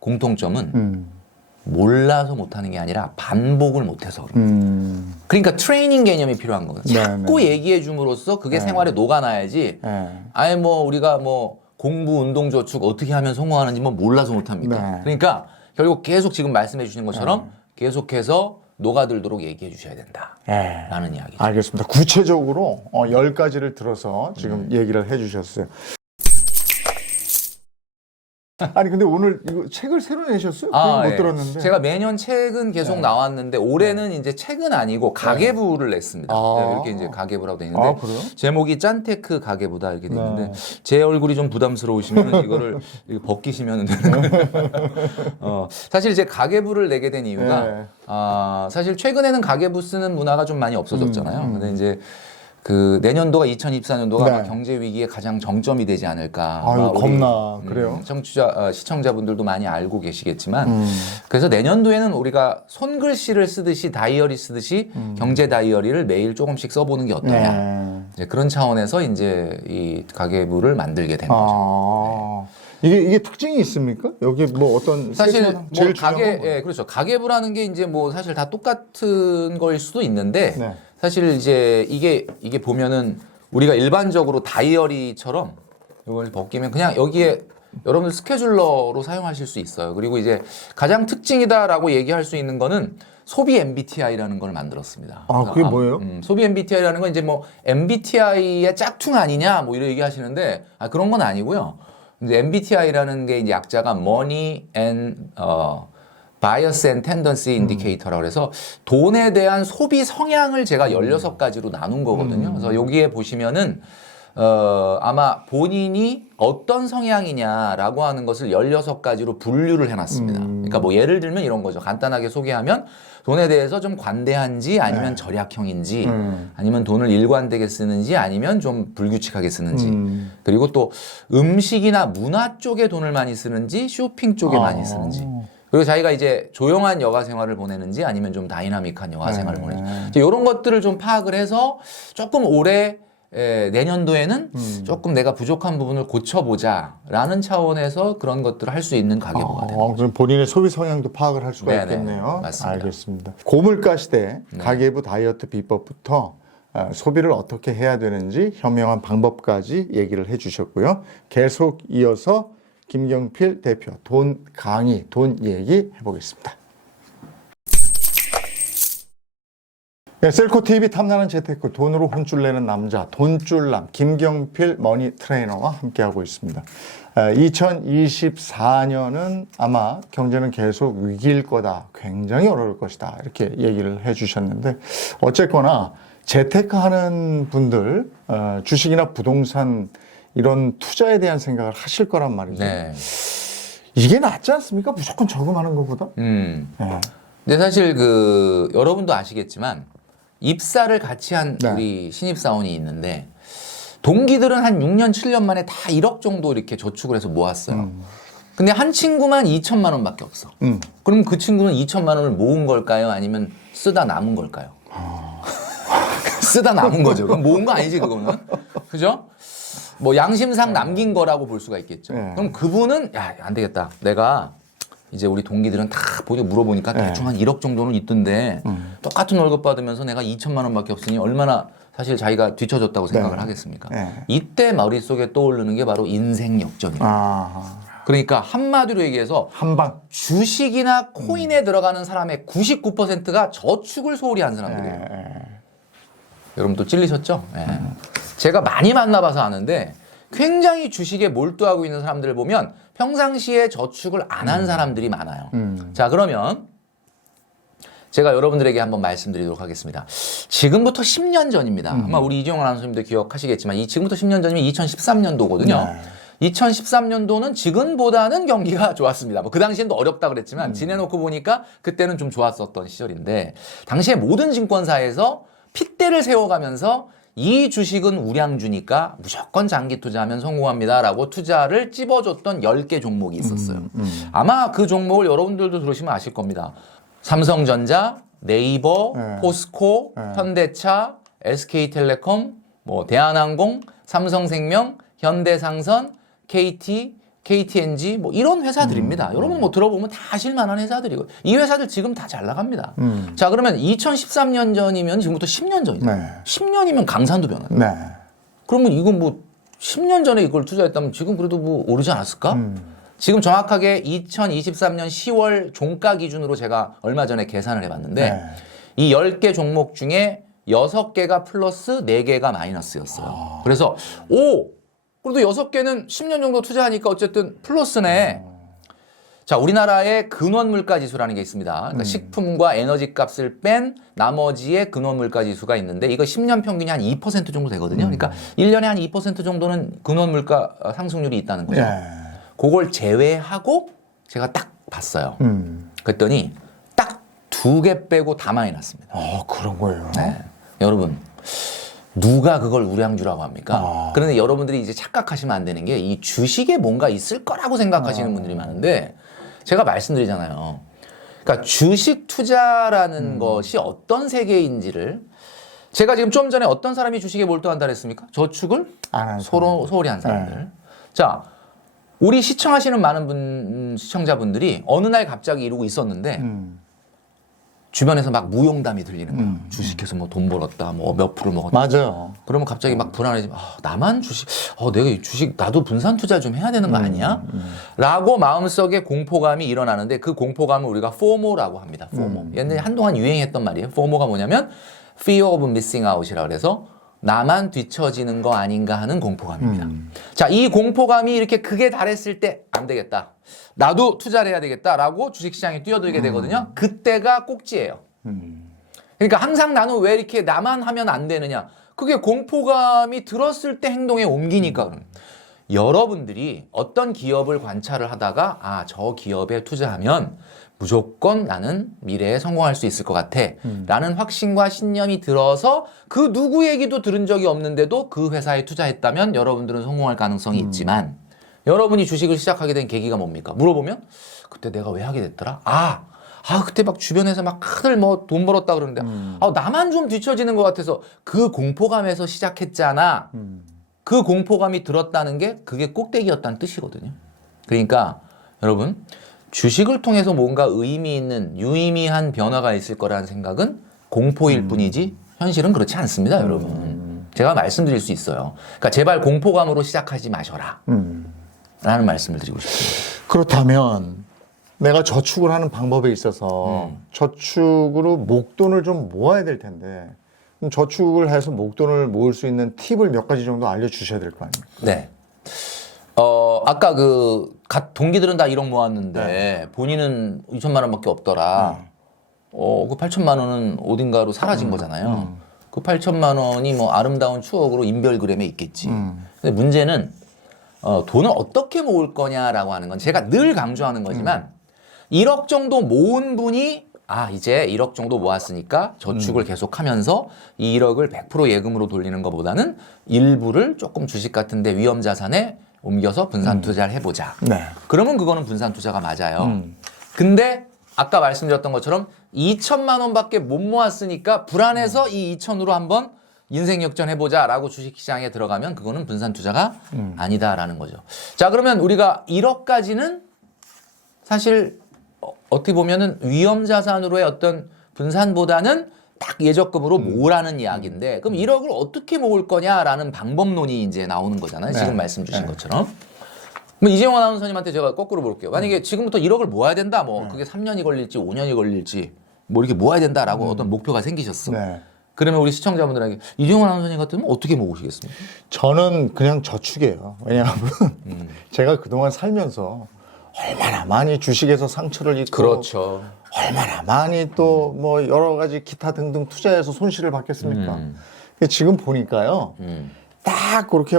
공통점은 몰라서 못하는 게 아니라 반복을 못해서 그런 거예요. 그러니까 트레이닝 개념이 필요한 거거든요. 자꾸 얘기해 줌으로써 그게 생활에 녹아나야지. 아예 뭐 우리가 뭐 공부, 운동, 저축 어떻게 하면 성공하는지 뭐 몰라서 못합니까? 그러니까 결국 계속 지금 말씀해 주시는 것처럼 계속해서 녹아들도록 얘기해 주셔야 된다라는 이야기죠. 알겠습니다. 구체적으로 10가지를 들어서 지금 얘기를 해주셨어요. 아니 근데 오늘 이거 책을 새로 내셨어요? 그건 못 예. 들었는데. 제가 매년 책은 계속 나왔는데 올해는 이제 책은 아니고 가계부를 냈습니다. 네, 이렇게 이제 가계부라고 돼 있는데 그래요? 제목이 짠테크 가계부다 이렇게 돼 있는데 제 얼굴이 좀 부담스러우시면 이거를 벗기시면 되는 거예요. 사실 이제 가계부를 내게 된 이유가 사실 최근에는 가계부 쓰는 문화가 좀 많이 없어졌잖아요. 근데 이제 그 내년도가 2024년도가 아마 경제 위기의 가장 정점이 되지 않을까. 아유, 겁나. 그래요? 시청자분들도 많이 알고 계시겠지만 그래서 내년도에는 우리가 손글씨를 쓰듯이 다이어리 쓰듯이 경제 다이어리를 매일 조금씩 써보는 게 어떠냐. 이제 그런 차원에서 이제 이 가계부를 만들게 된 거죠. 이게 특징이 있습니까? 여기 뭐 어떤 사실 뭐 제일 중요한 건 예, 그렇죠. 가계부라는 게 이제 뭐 사실 다 똑같은 거일 수도 있는데 네. 사실 이제 이게 보면은 우리가 일반적으로 다이어리처럼 이걸 벗기면 그냥 여기에 여러분들 스케줄러로 사용하실 수 있어요. 그리고 이제 가장 특징이다라고 얘기할 수 있는 거는 소비 MBTI라는 걸 만들었습니다. 그게 뭐예요? 소비 MBTI라는 건 이제 뭐 MBTI의 짝퉁 아니냐 뭐 이런 얘기 하시는데 그런 건 아니고요. 이제 MBTI라는 게 이제 약자가 Money and Bias and Tendency Indicator라고 해서 돈에 대한 소비 성향을 제가 16가지로 나눈 거거든요. 그래서 여기에 보시면은 아마 본인이 어떤 성향이냐라고 하는 것을 16가지로 분류를 해놨습니다. 그러니까 뭐 예를 들면 이런 거죠. 간단하게 소개하면 돈에 대해서 좀 관대한지 아니면 절약형인지 아니면 돈을 일관되게 쓰는지 아니면 좀 불규칙하게 쓰는지 그리고 또 음식이나 문화 쪽에 돈을 많이 쓰는지 쇼핑 쪽에 많이 쓰는지 그리고 자기가 이제 조용한 여가 생활을 보내는지 아니면 좀 다이나믹한 여가 생활을 보내는지 이런 것들을 좀 파악을 해서 조금 올해 내년도에는 조금 내가 부족한 부분을 고쳐보자라는 차원에서 그런 것들을 할 수 있는 가계부가 되는 거죠. 그럼 본인의 소비 성향도 파악을 할 수가 네네, 있겠네요. 맞습니다. 알겠습니다. 고물가 시대 가계부 다이어트 비법부터 소비를 어떻게 해야 되는지 현명한 방법까지 얘기를 해주셨고요. 계속 이어서 김경필 대표 돈 강의, 돈 얘기 해보겠습니다. 네, 셀코 TV 탐나는 재테크 돈으로 혼쭐 내는 남자 돈줄남 김경필 머니 트레이너와 함께하고 있습니다. 2024년은 아마 경제는 계속 위기일 거다. 굉장히 어려울 것이다. 이렇게 얘기를 해주셨는데 어쨌거나 재테크 하는 분들 주식이나 부동산 이런 투자에 대한 생각을 하실 거란 말이죠. 네. 이게 낫지 않습니까? 무조건 저금하는 것보다. 네. 근데 사실 그 여러분도 아시겠지만 입사를 같이 한 네. 우리 신입사원이 있는데 동기들은 한 6년, 7년 만에 다 1억 정도 이렇게 저축을 해서 모았어요. 근데 한 친구만 2천만 원밖에 없어. 그럼 그 친구는 2천만 원을 모은 걸까요? 아니면 쓰다 남은 걸까요? 쓰다 남은 거죠. 그럼 모은 거 아니지, 그거는. 그죠? 뭐 양심상 남긴 거라고 볼 수가 있겠죠. 네. 그럼 그분은 야, 안 되겠다. 내가 이제 우리 동기들은 다 물어보니까 대충 한 1억 정도는 있던데 똑같은 월급 받으면서 내가 2천만 원밖에 없으니 얼마나 사실 자기가 뒤처졌다고 생각을 하겠습니까? 이때 머릿속에 떠오르는 게 바로 인생 역전이에요. 그러니까 한마디로 얘기해서 한방. 주식이나 코인에 들어가는 사람의 99%가 저축을 소홀히 한 사람들이에요. 여러분 또 찔리셨죠? 제가 많이 만나봐서 아는데 굉장히 주식에 몰두하고 있는 사람들을 보면 평상시에 저축을 안 한 사람들이 많아요. 자, 그러면 제가 여러분들에게 한번 말씀드리도록 하겠습니다. 지금부터 10년 전입니다. 아마 우리 이종환 아나운서님도 기억하시겠지만 지금부터 10년 전이면 2013년도거든요. 2013년도는 지금보다는 경기가 좋았습니다. 뭐 그 당시엔 또 어렵다 그랬지만 지내놓고 보니까 그때는 좀 좋았었던 시절인데 당시에 모든 증권사에서 핏대를 세워가면서 이 주식은 우량주니까 무조건 장기 투자하면 성공합니다라고 투자를 찝어줬던 10개 종목이 있었어요. 아마 그 종목을 여러분들도 들으시면 아실 겁니다. 삼성전자, 네이버, 포스코, 현대차, SK텔레콤, 뭐 대한항공, 삼성생명, 현대상선, KT, KTNG 뭐 이런 회사들입니다. 여러분 뭐 들어보면 다 아실만한 회사들이고 이 회사들 지금 다 잘 나갑니다. 자, 그러면 2013년 전이면 지금부터 10년 전이죠. 10년이면 강산도 변화요. 그러면 이건 뭐 10년 전에 이걸 투자했다면 지금 그래도 뭐 오르지 않았을까? 지금 정확하게 2023년 10월 종가 기준으로 제가 얼마 전에 계산을 해봤는데 이 10개 종목 중에 6개가 플러스 4개가 마이너스였어요. 그래서 그래도 6개는 10년 정도 투자하니까 어쨌든 플러스네. 자, 우리나라의 근원물가 지수라는 게 있습니다. 그러니까 식품과 에너지 값을 뺀 나머지의 근원물가 지수가 있는데 이거 10년 평균이 한 2% 정도 되거든요. 그러니까 1년에 한 2% 정도는 근원물가 상승률이 있다는 거죠. 그걸 제외하고 제가 딱 봤어요. 그랬더니 딱 2개 빼고 다 마이너스입니다. 그런 거예요. 여러분. 누가 그걸 우량주라고 합니까? 그런데 여러분들이 이제 착각하시면 안 되는 게 이 주식에 뭔가 있을 거라고 생각하시는 분들이 많은데 제가 말씀드리잖아요. 그러니까 주식 투자라는 것이 어떤 세계인지를 제가 지금 좀 전에 어떤 사람이 주식에 몰두한다 그랬습니까? 저축을 소홀히 한 사람들. 자, 우리 시청하시는 많은 시청자분들이 어느 날 갑자기 이러고 있었는데 주변에서 막 무용담이 들리는 거야. 주식해서 뭐 돈 벌었다, 뭐 몇 프로 먹었다. 맞아요. 그러면 갑자기 막 불안해지면 나만 주식, 내가 이 주식 나도 분산 투자 좀 해야 되는 거 아니야? 라고 마음속에 공포감이 일어나는데 그 공포감을 우리가 FOMO라고 합니다. FOMO. 옛날에 한동안 유행했던 말이에요. FOMO가 뭐냐면 Fear of Missing Out이라고 그래서 나만 뒤처지는 거 아닌가 하는 공포감입니다. 자, 이 공포감이 이렇게 극에 달했을 때 안 되겠다. 나도 투자를 해야 되겠다라고 주식시장에 뛰어들게 되거든요. 그때가 꼭지예요. 그러니까 항상 나는 왜 이렇게 나만 하면 안 되느냐. 그게 공포감이 들었을 때 행동에 옮기니까. 여러분들이 어떤 기업을 관찰을 하다가 저 기업에 투자하면 무조건 나는 미래에 성공할 수 있을 것 같아 라는 확신과 신념이 들어서 그 누구 얘기도 들은 적이 없는데도 그 회사에 투자했다면 여러분들은 성공할 가능성이 있지만 여러분이 주식을 시작하게 된 계기가 뭡니까? 물어보면 그때 내가 왜 하게 됐더라? 그때 막 주변에서 막 다들 뭐 돈 벌었다 그러는데 나만 좀 뒤처지는 것 같아서 그 공포감에서 시작했잖아. 그 공포감이 들었다는 게 그게 꼭대기였다는 뜻이거든요. 그러니까 여러분 주식을 통해서 뭔가 의미 있는 유의미한 변화가 있을 거라는 생각은 공포일 뿐이지 현실은 그렇지 않습니다, 여러분. 제가 말씀드릴 수 있어요. 그러니까 제발 공포감으로 시작하지 마셔라. 라는 말씀을 드리고 싶습니다. 그렇다면 내가 저축을 하는 방법에 있어서 저축으로 목돈을 좀 모아야 될 텐데 그럼 저축을 해서 목돈을 모을 수 있는 팁을 몇 가지 정도 알려주셔야 될 거 아닙니까? 네. 아까 동기들은 다 1억 모았는데 본인은 2천만 원밖에 없더라. 그 8천만 원은 어딘가로 사라진 거잖아요. 그 8천만 원이 뭐 아름다운 추억으로 인별그램에 있겠지. 근데 문제는 돈을 어떻게 모을 거냐라고 하는 건 제가 늘 강조하는 거지만 1억 정도 모은 분이 이제 1억 정도 모았으니까 저축을 계속하면서 이 1억을 100% 예금으로 돌리는 것보다는 일부를 조금 주식 같은데 위험 자산에 옮겨서 분산 투자를 해보자. 네. 그러면 그거는 분산 투자가 맞아요. 근데 아까 말씀드렸던 것처럼 2천만 원밖에 못 모았으니까 불안해서 이 2천으로 한번 인생 역전해보자라고 주식시장에 들어가면 그거는 분산 투자가 아니다라는 거죠. 자, 그러면 우리가 1억까지는 사실 어떻게 보면은 위험 자산으로의 어떤 분산보다는 딱 예적금으로 모으라는 이야기인데 그럼 1억을 어떻게 모을 거냐라는 방법론이 이제 나오는 거잖아요. 지금 말씀 주신 것처럼. 뭐 이재용 아나운서님한테 제가 거꾸로 볼게요. 만약에 지금부터 1억을 모아야 된다. 뭐 그게 3년이 걸릴지 5년이 걸릴지 뭐 이렇게 모아야 된다라고 어떤 목표가 생기셨어. 네. 그러면 우리 시청자분들에게 이재용 아나운서님 같으면 어떻게 모으시겠습니까? 저는 그냥 저축이에요. 왜냐하면 제가 그동안 살면서 얼마나 많이 주식에서 상처를 입고 그렇죠. 얼마나 많이 또 뭐 여러 가지 기타 등등 투자해서 손실을 받겠습니까? 근데 지금 보니까요. 딱 그렇게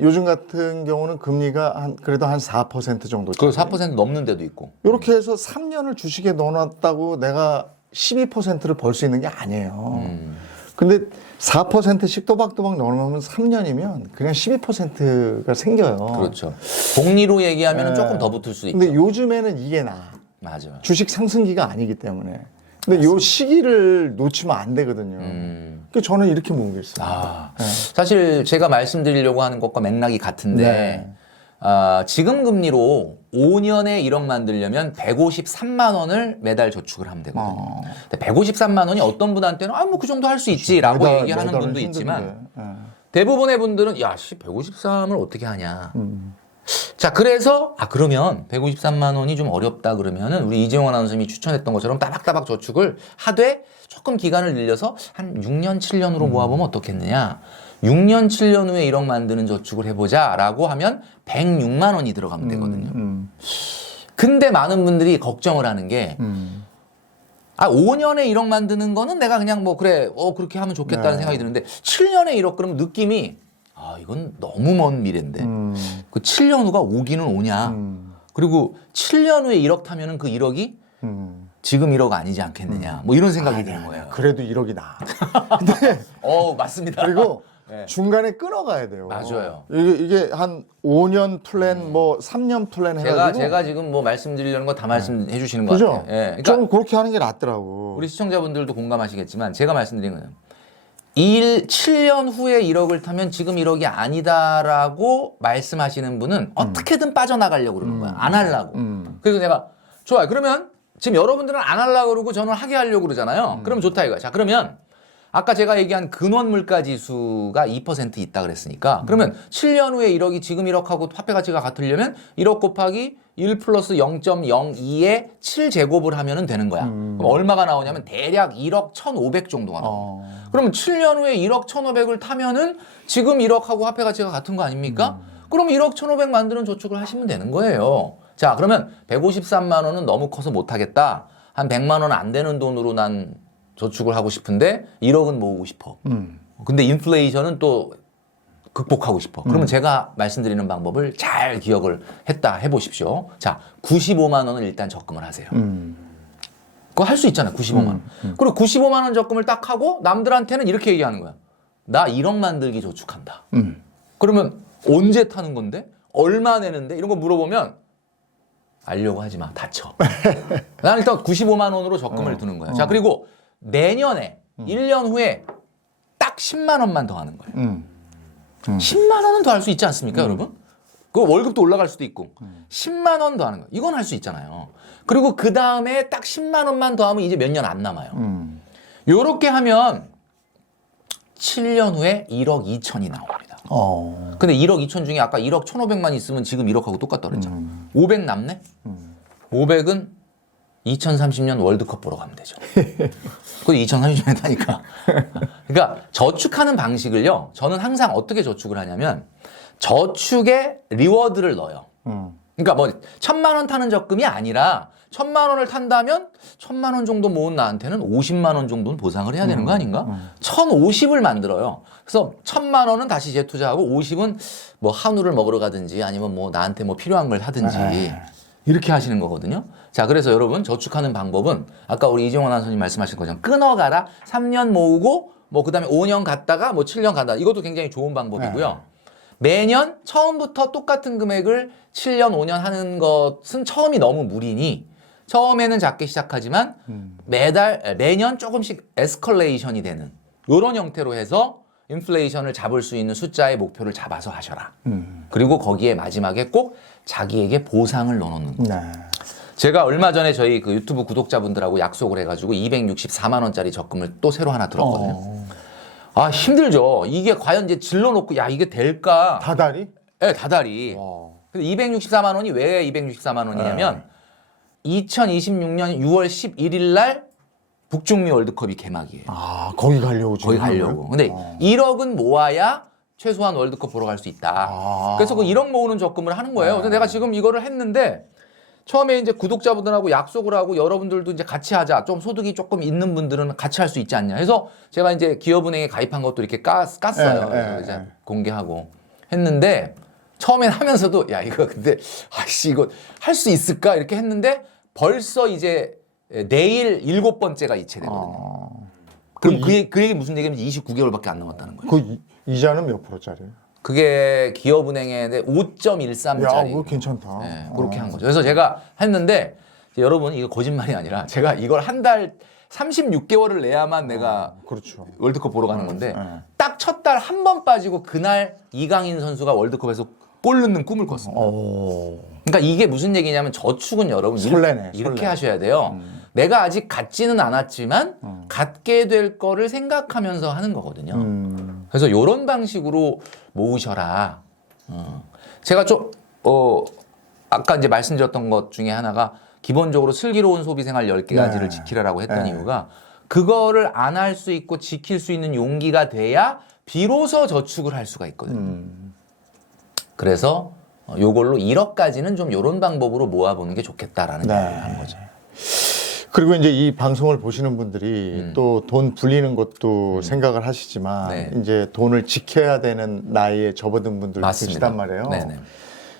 요즘 같은 경우는 금리가 그래도 한 4% 정도. 그 4% 넘는 데도 있고. 이렇게 해서 3년을 주식에 넣어놨다고 내가 12%를 벌 수 있는 게 아니에요. 근데 4%씩 또박또박 넣어놓으면 3년이면 그냥 12%가 생겨요. 그렇죠. 복리로 얘기하면 조금 더 붙을 수 있죠. 근데 요즘에는 이게 맞아요. 주식 상승기가 아니기 때문에. 근데 요 시기를 놓치면 안 되거든요. 그래서 저는 이렇게 모으겠어요. 사실 제가 말씀드리려고 하는 것과 맥락이 같은데 지금 금리로 5년에 1억 만들려면 153만 원을 매달 저축을 하면 되거든요. 근데 153만 원이 어떤 분한테는 뭐 그 정도 할 수 있지라고 얘기하는 분도 있지만 대부분의 분들은 153을 어떻게 하냐. 자, 그래서 그러면 153만 원이 좀 어렵다 그러면은 우리 이재용 아나운서님이 추천했던 것처럼 따박따박 저축을 하되 조금 기간을 늘려서 한 6년, 7년으로 모아보면 어떻겠느냐. 6년, 7년 후에 1억 만드는 저축을 해보자라고 하면 106만 원이 들어가면 되거든요. 근데 많은 분들이 걱정을 하는 게 5년에 1억 만드는 거는 내가 그냥 그렇게 하면 좋겠다는 생각이 드는데 7년에 1억 그러면 느낌이 이건 너무 먼 미래인데 그 7년 후가 오기는 오냐. 그리고 7년 후에 1억 타면은 그 1억이 지금 1억 아니지 않겠느냐. 뭐 이런 생각이 드는 거예요. 그래도 1억이 나. 근데 맞습니다. 그리고 중간에 끊어가야 돼요. 맞아요. 이게 한 5년 플랜, 3년 플랜 해가지고. 제가 지금 말씀드리려는 거 다 말씀해 주시는 것 그죠? 같아요. 그러니까 좀 그렇게 하는 게 낫더라고. 우리 시청자분들도 공감하시겠지만 제가 말씀드린 거는 7년 후에 1억을 타면 지금 1억이 아니다라고 말씀하시는 분은 어떻게든 빠져나가려고 그러는 거야. 안 하려고. 그래서 내가 좋아요. 그러면 지금 여러분들은 안 하려고 그러고 저는 하게 하려고 그러잖아요. 그럼 좋다 이거야. 자, 그러면 아까 제가 얘기한 근원 물가 지수가 2% 있다 그랬으니까 그러면 7년 후에 1억이 지금 1억하고 화폐 가치가 같으려면 1억 곱하기 1 플러스 0.02에 7제곱을 하면 되는 거야. 그럼 얼마가 나오냐면 대략 1억 1,500 정도가 나와. 그러면 7년 후에 1억 1,500을 타면은 지금 1억하고 화폐 가치가 같은 거 아닙니까? 그럼 1억 1,500 만드는 저축을 하시면 되는 거예요. 자, 그러면 153만 원은 너무 커서 못 하겠다. 한 100만 원 안 되는 돈으로 난 저축을 하고 싶은데 1억은 모으고 싶어. 근데 인플레이션은 또 극복하고 싶어. 그러면 제가 말씀드리는 방법을 잘 기억을 해보십시오. 자, 95만 원을 일단 적금을 하세요. 그거 할 수 있잖아요. 95만 원. 그리고 95만 원 적금을 딱 하고 남들한테는 이렇게 얘기하는 거야. 나 1억 만들기 저축한다. 그러면 언제 타는 건데? 얼마 내는데? 이런 거 물어보면 알려고 하지 마. 다쳐. 난 일단 95만 원으로 적금을 두는 거야. 자, 그리고 내년에 1년 후에 딱 10만 원만 더 하는 거예요. 10만 원은 더 할 수 있지 않습니까, 여러분? 그 월급도 올라갈 수도 있고 10만 원 더 하는 거예요. 이건 할 수 있잖아요. 그리고 그 다음에 딱 10만 원만 더 하면 이제 몇 년 안 남아요. 요렇게 하면 7년 후에 1억 2천이 나옵니다. 근데 1억 2천 중에 아까 1억 1,500만 있으면 지금 1억하고 똑같다 그랬잖아. 500 남네? 500은 2030년 월드컵 보러 가면 되죠. 그거 2030년에 타니까. 그러니까 저축하는 방식을요. 저는 항상 어떻게 저축을 하냐면 저축에 리워드를 넣어요. 그러니까 1,000만 원 타는 적금이 아니라 1,000만 원을 탄다면 1,000만 원 정도 모은 나한테는 50만 원 정도는 보상을 해야 되는 거 아닌가? 1,050을 만들어요. 그래서 1,000만 원은 다시 재투자하고 50은 뭐 한우를 먹으러 가든지 아니면 뭐 나한테 뭐 필요한 걸 하든지 이렇게 하시는 거거든요. 자, 그래서 여러분 저축하는 방법은 아까 우리 이종원 아나운서님 말씀하신 것처럼 끊어가라. 3년 모으고 뭐 그다음에 5년 갔다가 뭐 7년 간다. 이것도 굉장히 좋은 방법이고요. 매년 처음부터 똑같은 금액을 7년, 5년 하는 것은 처음이 너무 무리니 처음에는 작게 시작하지만 매년 조금씩 에스컬레이션이 되는 이런 형태로 해서 인플레이션을 잡을 수 있는 숫자의 목표를 잡아서 하셔라. 그리고 거기에 마지막에 꼭 자기에게 보상을 넣어놓는 거예요. 네. 제가 얼마 전에 저희 그 유튜브 구독자분들하고 약속을 해가지고 264만 원짜리 적금을 또 새로 하나 들었거든요. 아, 힘들죠. 이게 과연 이제 질러놓고 야 이게 될까? 다달이? 네, 다달이. 근데 264만 원이 왜 264만 원이냐면 2026년 6월 11일 날 북중미 월드컵이 개막이에요. 아, 거기 가려고 지금 거기 가려고. 근데 1억은 모아야 최소한 월드컵 보러 갈 수 있다. 그래서 그 1억 모으는 적금을 하는 거예요. 그래서 내가 지금 이거를 했는데 처음에 이제 구독자분들하고 약속을 하고 여러분들도 이제 같이 하자. 좀 소득이 조금 있는 분들은 같이 할 수 있지 않냐. 해서 제가 이제 기업은행에 가입한 것도 이렇게 깠어요. 그래서 이제 공개하고 했는데 처음엔 하면서도 야 이거 근데 아이씨 이거 할 수 있을까 이렇게 했는데 벌써 이제 내일 7번째가 이체되거든요. 그럼 그 얘기 무슨 얘기냐면 29개월밖에 안 남았다는 거예요. 그 이자는 몇 프로짜리예요? 그게 기업은행에 5.13짜리. 야, 그거 괜찮다. 네, 그렇게 한 거죠. 그래서 제가 했는데 여러분 이거 거짓말이 아니라 제가 이걸 한 달 36개월을 내야만 내가 그렇죠. 월드컵 보러 가는 건데 딱 첫 달 한 번 빠지고 그날 이강인 선수가 월드컵에서 골 넣는 꿈을 꿨습니다. 그러니까 이게 무슨 얘기냐면 저축은 여러분 설레네, 이렇게 설레. 하셔야 돼요. 내가 아직 갖지는 않았지만 갖게 될 거를 생각하면서 하는 거거든요. 그래서 이런 방식으로 모으셔라. 제가 좀 아까 이제 말씀드렸던 것 중에 하나가 기본적으로 슬기로운 소비 생활 10가지를 지키라라고 했던 이유가 그거를 안 할 수 있고 지킬 수 있는 용기가 돼야 비로소 저축을 할 수가 있거든요. 그래서 요걸로 1억까지는 좀 이런 방법으로 모아보는 게 좋겠다라는 얘기를 하는 거죠. 그리고 이제 이 방송을 보시는 분들이 또 돈 불리는 것도 생각을 하시지만 네. 이제 돈을 지켜야 되는 나이에 접어든 분들도 맞습니다. 계시단 말이에요. 네네.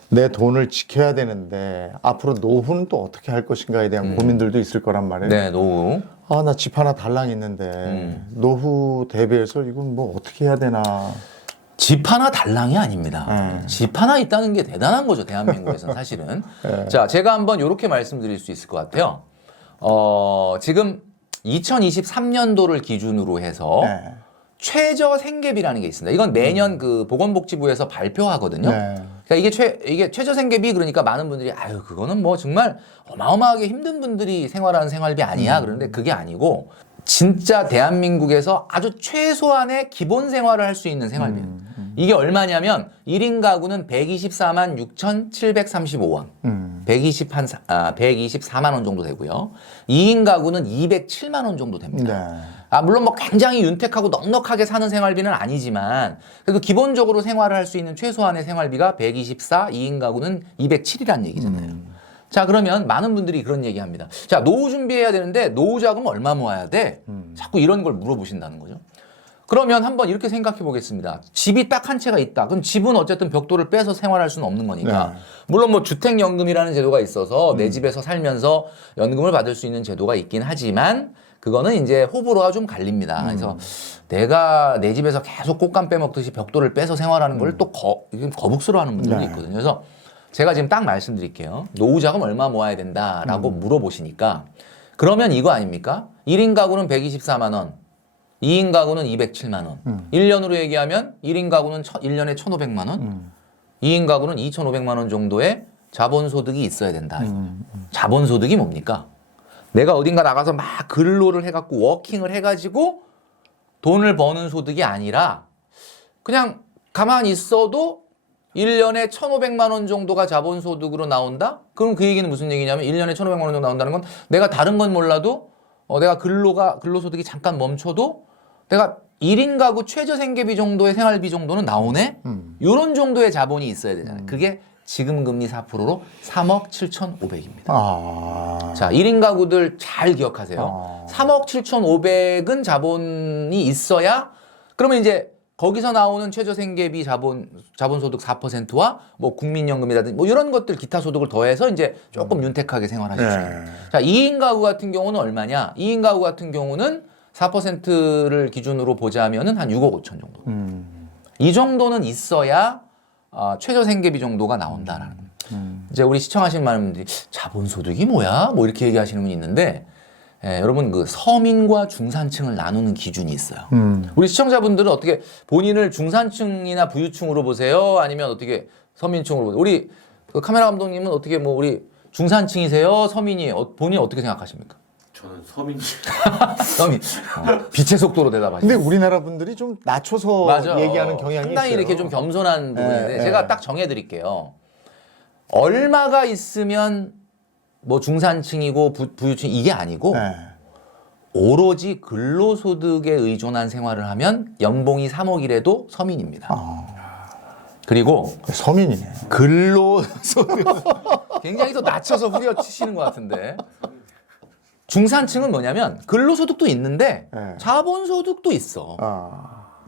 내 돈을 지켜야 되는데 앞으로 노후는 또 어떻게 할 것인가에 대한 고민들도 있을 거란 말이에요. 네, 노후. 아, 나 집 하나 달랑 있는데 노후 대비해서 이건 뭐 어떻게 해야 되나. 집 하나 달랑이 아닙니다. 집 하나 있다는 게 대단한 거죠, 대한민국에서는 사실은. 자, 제가 한번 이렇게 말씀드릴 수 있을 것 같아요. 지금 2023년도를 기준으로 해서 최저 생계비라는 게 있습니다. 이건 매년 그 보건복지부에서 발표하거든요. 그러니까 이게 최저 생계비 그러니까 많은 분들이 아유 그거는 뭐 정말 어마어마하게 힘든 분들이 생활하는 생활비 아니야. 그런데 그게 아니고 진짜 대한민국에서 아주 최소한의 기본 생활을 할 수 있는 생활비예요. 이게 얼마냐면 1인 가구는 124만 6,735원. 124만 원 정도 되고요. 2인 가구는 207만 원 정도 됩니다. 물론 뭐 굉장히 윤택하고 넉넉하게 사는 생활비는 아니지만 그래도 기본적으로 생활을 할 수 있는 최소한의 생활비가 124, 2인 가구는 207이라는 얘기잖아요. 자, 그러면 많은 분들이 그런 얘기 합니다. 자, 노후 준비해야 되는데 노후 자금 얼마 모아야 돼? 자꾸 이런 걸 물어보신다는 거죠. 그러면 한번 이렇게 생각해 보겠습니다. 집이 딱 한 채가 있다. 그럼 집은 어쨌든 벽돌을 빼서 생활할 수는 없는 거니까. 물론 뭐 주택연금이라는 제도가 있어서 내 집에서 살면서 연금을 받을 수 있는 제도가 있긴 하지만 그거는 이제 호불호가 좀 갈립니다. 그래서 내가 내 집에서 계속 꽃감 빼먹듯이 벽돌을 빼서 생활하는 걸 또 거북스러워하는 분들이 있거든요. 그래서 제가 지금 딱 말씀드릴게요. 노후 자금 얼마 모아야 된다라고 물어보시니까 그러면 이거 아닙니까? 1인 가구는 124만 원. 2인 가구는 207만 원. 1년으로 얘기하면 1인 가구는 1년에 1,500만 원. 2인 가구는 2,500만 원 정도의 자본소득이 있어야 된다. 자본소득이 뭡니까? 내가 어딘가 나가서 막 근로를 해갖고 워킹을 해가지고 돈을 버는 소득이 아니라 그냥 가만히 있어도 1년에 1,500만 원 정도가 자본소득으로 나온다? 그럼 그 얘기는 무슨 얘기냐면 1년에 1,500만 원 정도 나온다는 건 내가 다른 건 몰라도 내가 근로소득이 잠깐 멈춰도 내가 1인 가구 최저 생계비 정도의 생활비 정도는 나오네? 이런 정도의 자본이 있어야 되잖아요. 그게 지금 금리 4%로 3억 7,500입니다. 아. 자, 1인 가구들 잘 기억하세요. 3억 7,500은 자본이 있어야 그러면 이제 거기서 나오는 최저생계비 자본소득 4%와 뭐 국민연금이라든지 뭐 이런 것들 기타 소득을 더해서 이제 조금 윤택하게 생활하실 수 있는. 자, 2인 가구 같은 경우는 얼마냐? 2인 가구 같은 경우는 4%를 기준으로 보자면은 한 6억 5천 정도. 이 정도는 있어야 최저생계비 정도가 나온다라는. 이제 우리 시청하시는 많은 분들이 자본소득이 뭐야? 뭐 이렇게 얘기하시는 분이 있는데 여러분 그 서민과 중산층을 나누는 기준이 있어요. 우리 시청자분들은 어떻게 본인을 중산층이나 부유층으로 보세요? 아니면 어떻게 서민층으로 보세요? 우리 그 카메라 감독님은 어떻게 뭐 우리 중산층이세요? 서민이 본인 어떻게 생각하십니까? 저는 서민. 서민. 빛의 속도로 대답하시죠. 근데 우리나라 분들이 좀 낮춰서 맞아. 얘기하는 경향이 상당히 있어요. 이렇게 좀 겸손한 부분인데 예, 제가 예. 딱 정해드릴게요. 얼마가 있으면 뭐 중산층이고 부유층 이게 아니고 네. 오로지 근로소득에 의존한 생활을 하면 연봉이 3억이라도 서민입니다. 그리고 서민이네. 근로소득 굉장히 더 낮춰서 후려치시는 것 같은데 중산층은 뭐냐면 근로소득도 있는데 네. 자본소득도 있어.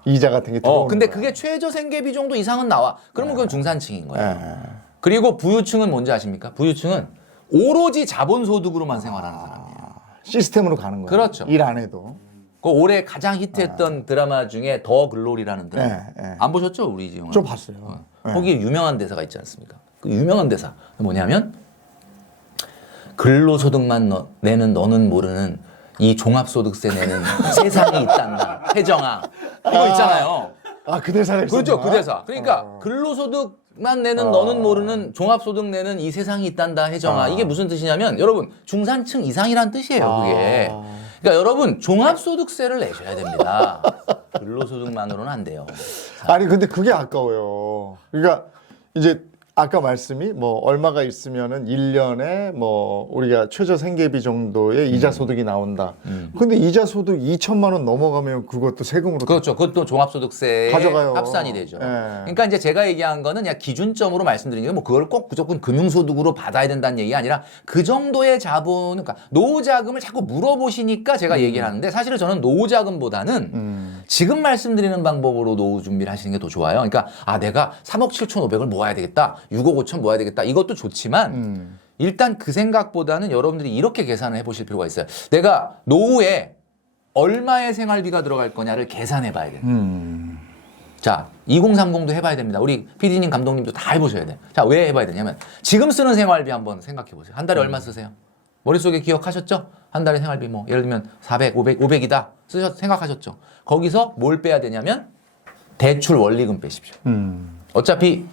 이자 같은 게 들어오는 근데 거야. 그게 최저생계비 정도 이상은 나와. 그러면 그건 중산층인 거예요. 네. 그리고 부유층은 뭔지 아십니까? 부유층은 오로지 자본소득으로만 생활하는 사람이에요. 시스템으로 가는 거야. 그렇죠. 일 안 해도. 그 올해 가장 히트했던 드라마 중에 더 글로리라는 드라마. 네, 네. 안 보셨죠? 우리 이 영화? 좀 봤어요. 네. 거기에 유명한 대사가 있지 않습니까? 그 유명한 대사 뭐냐면 근로소득만 내는 너는 모르는 이 종합소득세 내는 세상이 있단다. 혜정아. 이거 있잖아요. 그 대사가 있었나? 그렇죠. 그 대사. 그러니까 근로소득만 내는 너는 모르는 종합소득 내는 이 세상이 있단다. 혜정아. 이게 무슨 뜻이냐면 여러분 중산층 이상이란 뜻이에요. 그게. 그러니까 여러분 종합소득세를 내셔야 됩니다. 근로소득만으로는 안 돼요. 아니 근데 그게 아까워요. 그러니까 이제 아까 말씀이 뭐 얼마가 있으면은 1년에 뭐 우리가 최저 생계비 정도의 이자 소득이 나온다. 근데 이자 소득 2천만 원 넘어가면 그것도 세금으로 그렇죠. 그것도 종합소득세에 가져가요. 합산이 되죠. 예. 그러니까 이제 제가 얘기한 거는 그냥 기준점으로 말씀드리는 게 뭐 그걸 꼭 무조건 금융소득으로 받아야 된다는 얘기가 아니라 그 정도의 자본은 그러니까 노후자금을 자꾸 물어보시니까 제가 얘기를 하는데 사실은 저는 노후자금보다는 지금 말씀드리는 방법으로 노후 준비를 하시는 게 더 좋아요. 그러니까 내가 3억 7천5백을 모아야 되겠다. 6억 5천 모아야 되겠다. 이것도 좋지만 일단 그 생각보다는 여러분들이 이렇게 계산을 해보실 필요가 있어요. 내가 노후에 얼마의 생활비가 들어갈 거냐를 계산해 봐야 돼요. 자, 2030도 해봐야 됩니다. 우리 PD님, 감독님도 다 해보셔야 돼요. 자, 왜 해봐야 되냐면 지금 쓰는 생활비 한번 생각해 보세요. 한 달에 얼마 쓰세요? 머릿속에 기억하셨죠? 한 달에 생활비 뭐 예를 들면 400, 500이다 생각하셨죠? 거기서 뭘 빼야 되냐면 대출 원리금 빼십시오. 어차피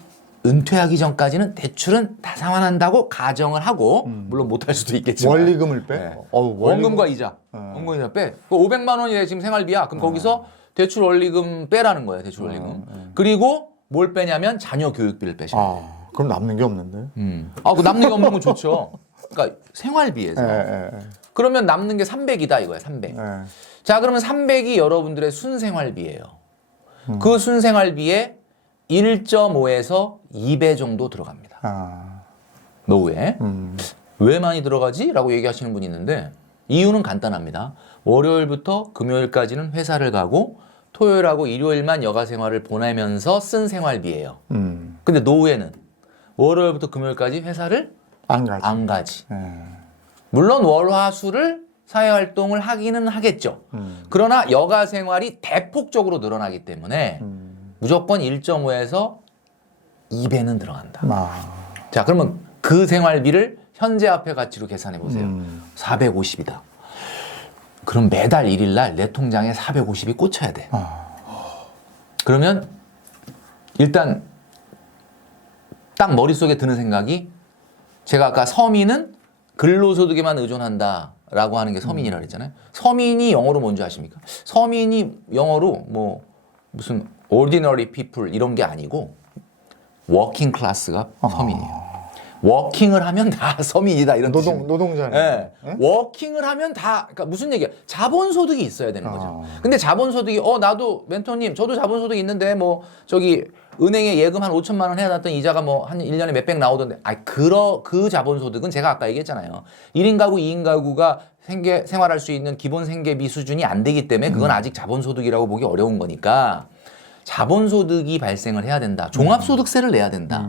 은퇴하기 전까지는 대출은 다 상환한다고 가정을 하고 물론 못할 수도 있겠지만 원리금을 빼? 네. 원리금. 원금과 이자 원금과 이자 빼. 그 500만 원이 지금 생활비야. 그럼 거기서 대출 원리금 빼라는 거예요. 대출 원리금. 그리고 뭘 빼냐면 자녀 교육비를 빼셔야 돼요. 그럼 남는 게 없는데. 그 남는 게 없는 건 좋죠. 그러니까 생활비에서. 예. 그러면 남는 게 300이다 이거야. 300. 예. 자, 그러면 300이 여러분들의 순생활비예요. 그 순생활비에 1.5에서 2배 정도 들어갑니다. 노후에. 왜 많이 들어가지? 라고 얘기하시는 분이 있는데 이유는 간단합니다. 월요일부터 금요일까지는 회사를 가고 토요일하고 일요일만 여가 생활을 보내면서 쓴 생활비예요. 근데 노후에는 월요일부터 금요일까지 회사를 안 가지. 안 가지. 예. 물론 월화수를 사회활동을 하기는 하겠죠. 그러나 여가 생활이 대폭적으로 늘어나기 때문에 무조건 1.5에서 2배는 들어간다. 자, 그러면 그 생활비를 현재 화폐 가치로 계산해 보세요. 450이다. 그럼 매달 1일 날 내 통장에 450이 꽂혀야 돼. 그러면 일단 딱 머릿속에 드는 생각이 제가 아까 서민은 근로소득에만 의존한다라고 하는 게 서민이라고 했잖아요. 서민이 영어로 뭔지 아십니까? 서민이 영어로 뭐 무슨 ordinary people 이런 게 아니고 워킹 클래스가 서민이에요. 워킹을 하면 다 서민이다 이런 뜻입니다. 노동자네. 예. 워킹을 하면 다 그러니까 무슨 얘기야? 자본소득이 있어야 되는 거죠. 근데 자본소득이 나도 멘토님 저도 자본소득이 있는데 뭐 저기 은행에 예금 한 5천만 원 해놨던 이자가 뭐 한 1년에 몇백 나오던데, 그 자본소득은 제가 아까 얘기했잖아요. 1인 가구, 2인 가구가 생활할 수 있는 기본 생계비 수준이 안 되기 때문에 그건 아직 자본소득이라고 보기 어려운 거니까 자본소득이 발생을 해야 된다. 종합소득세를 내야 된다.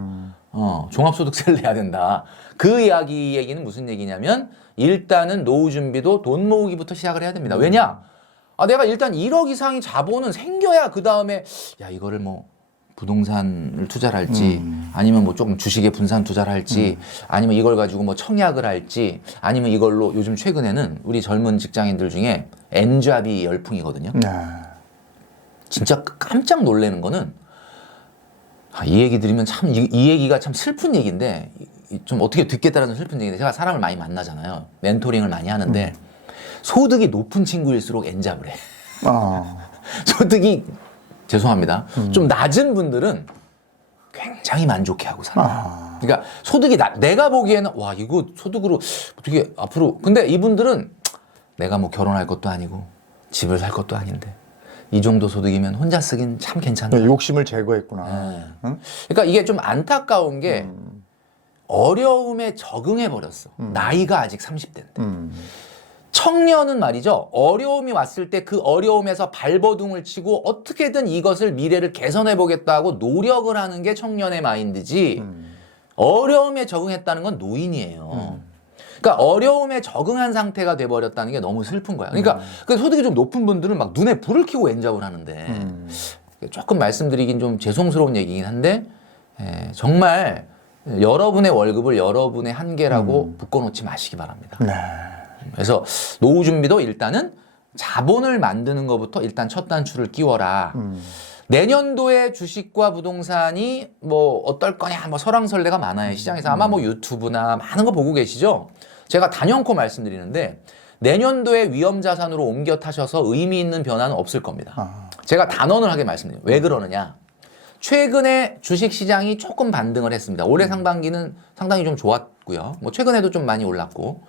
종합소득세를 내야 된다. 그 이야기 얘기는 무슨 얘기냐면 일단은 노후 준비도 돈 모으기부터 시작을 해야 됩니다. 왜냐? 내가 일단 1억 이상의 자본은 생겨야 그 다음에 야 이거를 뭐 부동산을 투자를 할지 아니면 뭐 조금 주식에 분산 투자를 할지 아니면 이걸 가지고 뭐 청약을 할지 아니면 이걸로 요즘 최근에는 우리 젊은 직장인들 중에 N잡이 열풍이거든요. 진짜 깜짝 놀라는 거는 이 얘기 들으면 참 이 얘기가 참 슬픈 얘기인데 좀 어떻게 듣겠다라는 슬픈 얘기인데 제가 사람을 많이 만나잖아요. 멘토링을 많이 하는데 소득이 높은 친구일수록 N잡을 해. 소득이 죄송합니다. 좀 낮은 분들은 굉장히 만족해하고 살아요. 그러니까 소득이 내가 보기에는 와 이거 소득으로 어떻게 앞으로 근데 이분들은 내가 뭐 결혼할 것도 아니고 집을 살 것도 아닌데 이 정도 소득이면 혼자 쓰긴 참 괜찮다. 욕심을 제거했구나. 응? 그러니까 이게 좀 안타까운 게 어려움에 적응해 버렸어. 나이가 아직 30대인데. 청년은 말이죠. 어려움이 왔을 때 그 어려움에서 발버둥을 치고 어떻게든 이것을 미래를 개선해 보겠다고 노력을 하는 게 청년의 마인드지. 어려움에 적응했다는 건 노인이에요. 그러니까 어려움에 적응한 상태가 돼버렸다는 게 너무 슬픈 거야. 그러니까 그 소득이 좀 높은 분들은 막 눈에 불을 켜고 엔잡을 하는데 조금 말씀드리긴 좀 죄송스러운 얘기긴 한데 정말 여러분의 월급을 여러분의 한계라고 묶어놓지 마시기 바랍니다. 그래서 노후 준비도 일단은 자본을 만드는 것부터 일단 첫 단추를 끼워라. 내년도에 주식과 부동산이 뭐 어떨 거냐 뭐 설왕설래가 많아요. 시장에서 아마 뭐 유튜브나 많은 거 보고 계시죠? 제가 단연코 말씀드리는데 내년도에 위험자산으로 옮겨 타셔서 의미 있는 변화는 없을 겁니다. 제가 단언을 하게 말씀드려요. 왜 그러느냐? 최근에 주식시장이 조금 반등을 했습니다. 올해 상반기는 상당히 좀 좋았고요. 뭐 최근에도 좀 많이 올랐고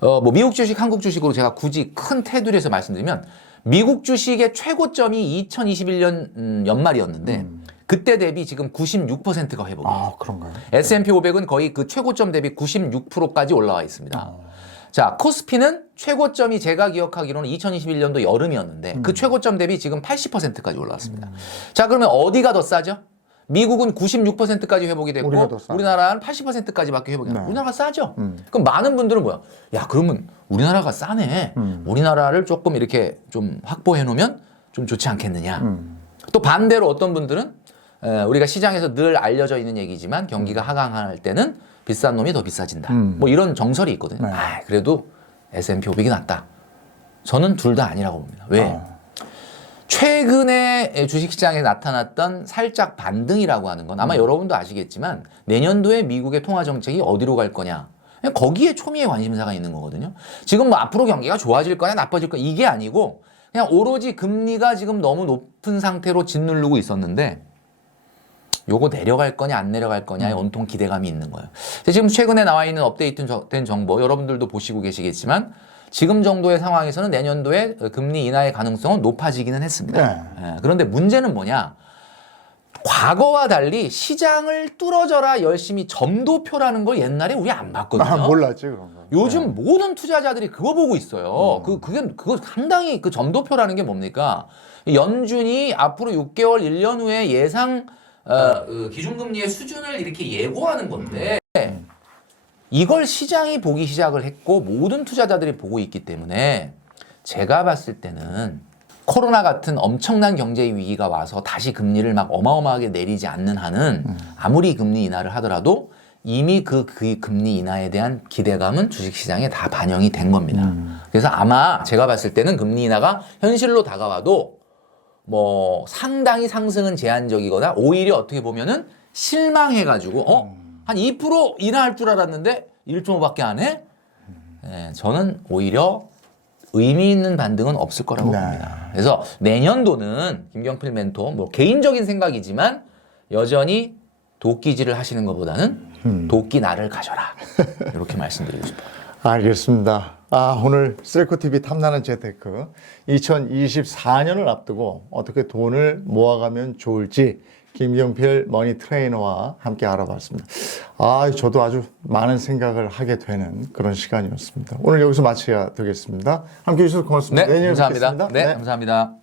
뭐 미국 주식, 한국 주식으로 제가 굳이 큰 테두리에서 말씀드리면 미국 주식의 최고점이 2021년 연말이었는데 그때 대비 지금 96%가 회복이에요. 그런가요? S&P 500은 거의 그 최고점 대비 96%까지 올라와 있습니다. 자, 코스피는 최고점이 제가 기억하기로는 2021년도 여름이었는데 그 최고점 대비 지금 80%까지 올라왔습니다. 자, 그러면 어디가 더 싸죠? 미국은 96%까지 회복이 됐고 우리나라는 80%까지밖에 회복이 안 돼요. 우리나라가 싸죠? 그럼 많은 분들은 뭐야? 야, 그러면 우리나라가 싸네. 우리나라를 조금 이렇게 좀 확보해 놓으면 좀 좋지 않겠느냐. 또 반대로 어떤 분들은 우리가 시장에서 늘 알려져 있는 얘기지만 경기가 하강할 때는 비싼 놈이 더 비싸진다. 뭐 이런 정설이 있거든요. 그래도 S&P 500이 낫다. 저는 둘 다 아니라고 봅니다. 왜? 최근에 주식시장에 나타났던 살짝 반등이라고 하는 건 아마 여러분도 아시겠지만 내년도에 미국의 통화정책이 어디로 갈 거냐. 그냥 거기에 초미의 관심사가 있는 거거든요. 지금 뭐 앞으로 경기가 좋아질 거냐 나빠질 거냐 이게 아니고 그냥 오로지 금리가 지금 너무 높은 상태로 짓누르고 있었는데 요거 내려갈 거냐 안 내려갈 거냐에 온통 기대감이 있는 거예요. 지금 최근에 나와 있는 업데이트된 정보 여러분들도 보시고 계시겠지만 지금 정도의 상황에서는 내년도에 금리 인하의 가능성은 높아지기는 했습니다. 그런데 문제는 뭐냐? 과거와 달리 시장을 뚫어져라 열심히 점도표라는 걸 옛날에 우리 안 봤거든요. 몰랐지 그런 거. 요즘 모든 투자자들이 그거 보고 있어요. 그거 상당히 그 점도표라는 게 뭡니까? 연준이 앞으로 6개월, 1년 후에 예상 기준금리의 수준을 이렇게 예고하는 건데 이걸 시장이 보기 시작을 했고 모든 투자자들이 보고 있기 때문에 제가 봤을 때는 코로나 같은 엄청난 경제 위기가 와서 다시 금리를 막 어마어마하게 내리지 않는 한은 아무리 금리 인하를 하더라도 이미 그 금리 인하에 대한 기대감은 주식시장에 다 반영이 된 겁니다. 그래서 아마 제가 봤을 때는 금리 인하가 현실로 다가와도 뭐 상당히 상승은 제한적이거나 오히려 어떻게 보면은 실망해가지고 한 2% 인하할 줄 알았는데 1.5밖에 안 해? 저는 오히려 의미 있는 반등은 없을 거라고 봅니다. 그래서 내년도는 김경필 멘토 뭐 개인적인 생각이지만 여전히 도끼질을 하시는 것보다는 도끼 나를 가져라 이렇게 말씀드리고 싶어요. 알겠습니다. 오늘 셀코TV 탐나는 재테크 2024년을 앞두고 어떻게 돈을 모아가면 좋을지 김경필 머니 트레이너와 함께 알아봤습니다. 저도 아주 많은 생각을 하게 되는 그런 시간이었습니다. 오늘 여기서 마쳐야 되겠습니다. 함께 해주셔서 고맙습니다. 네, 내년에 감사합니다. 뵙겠습니다. 네, 감사합니다.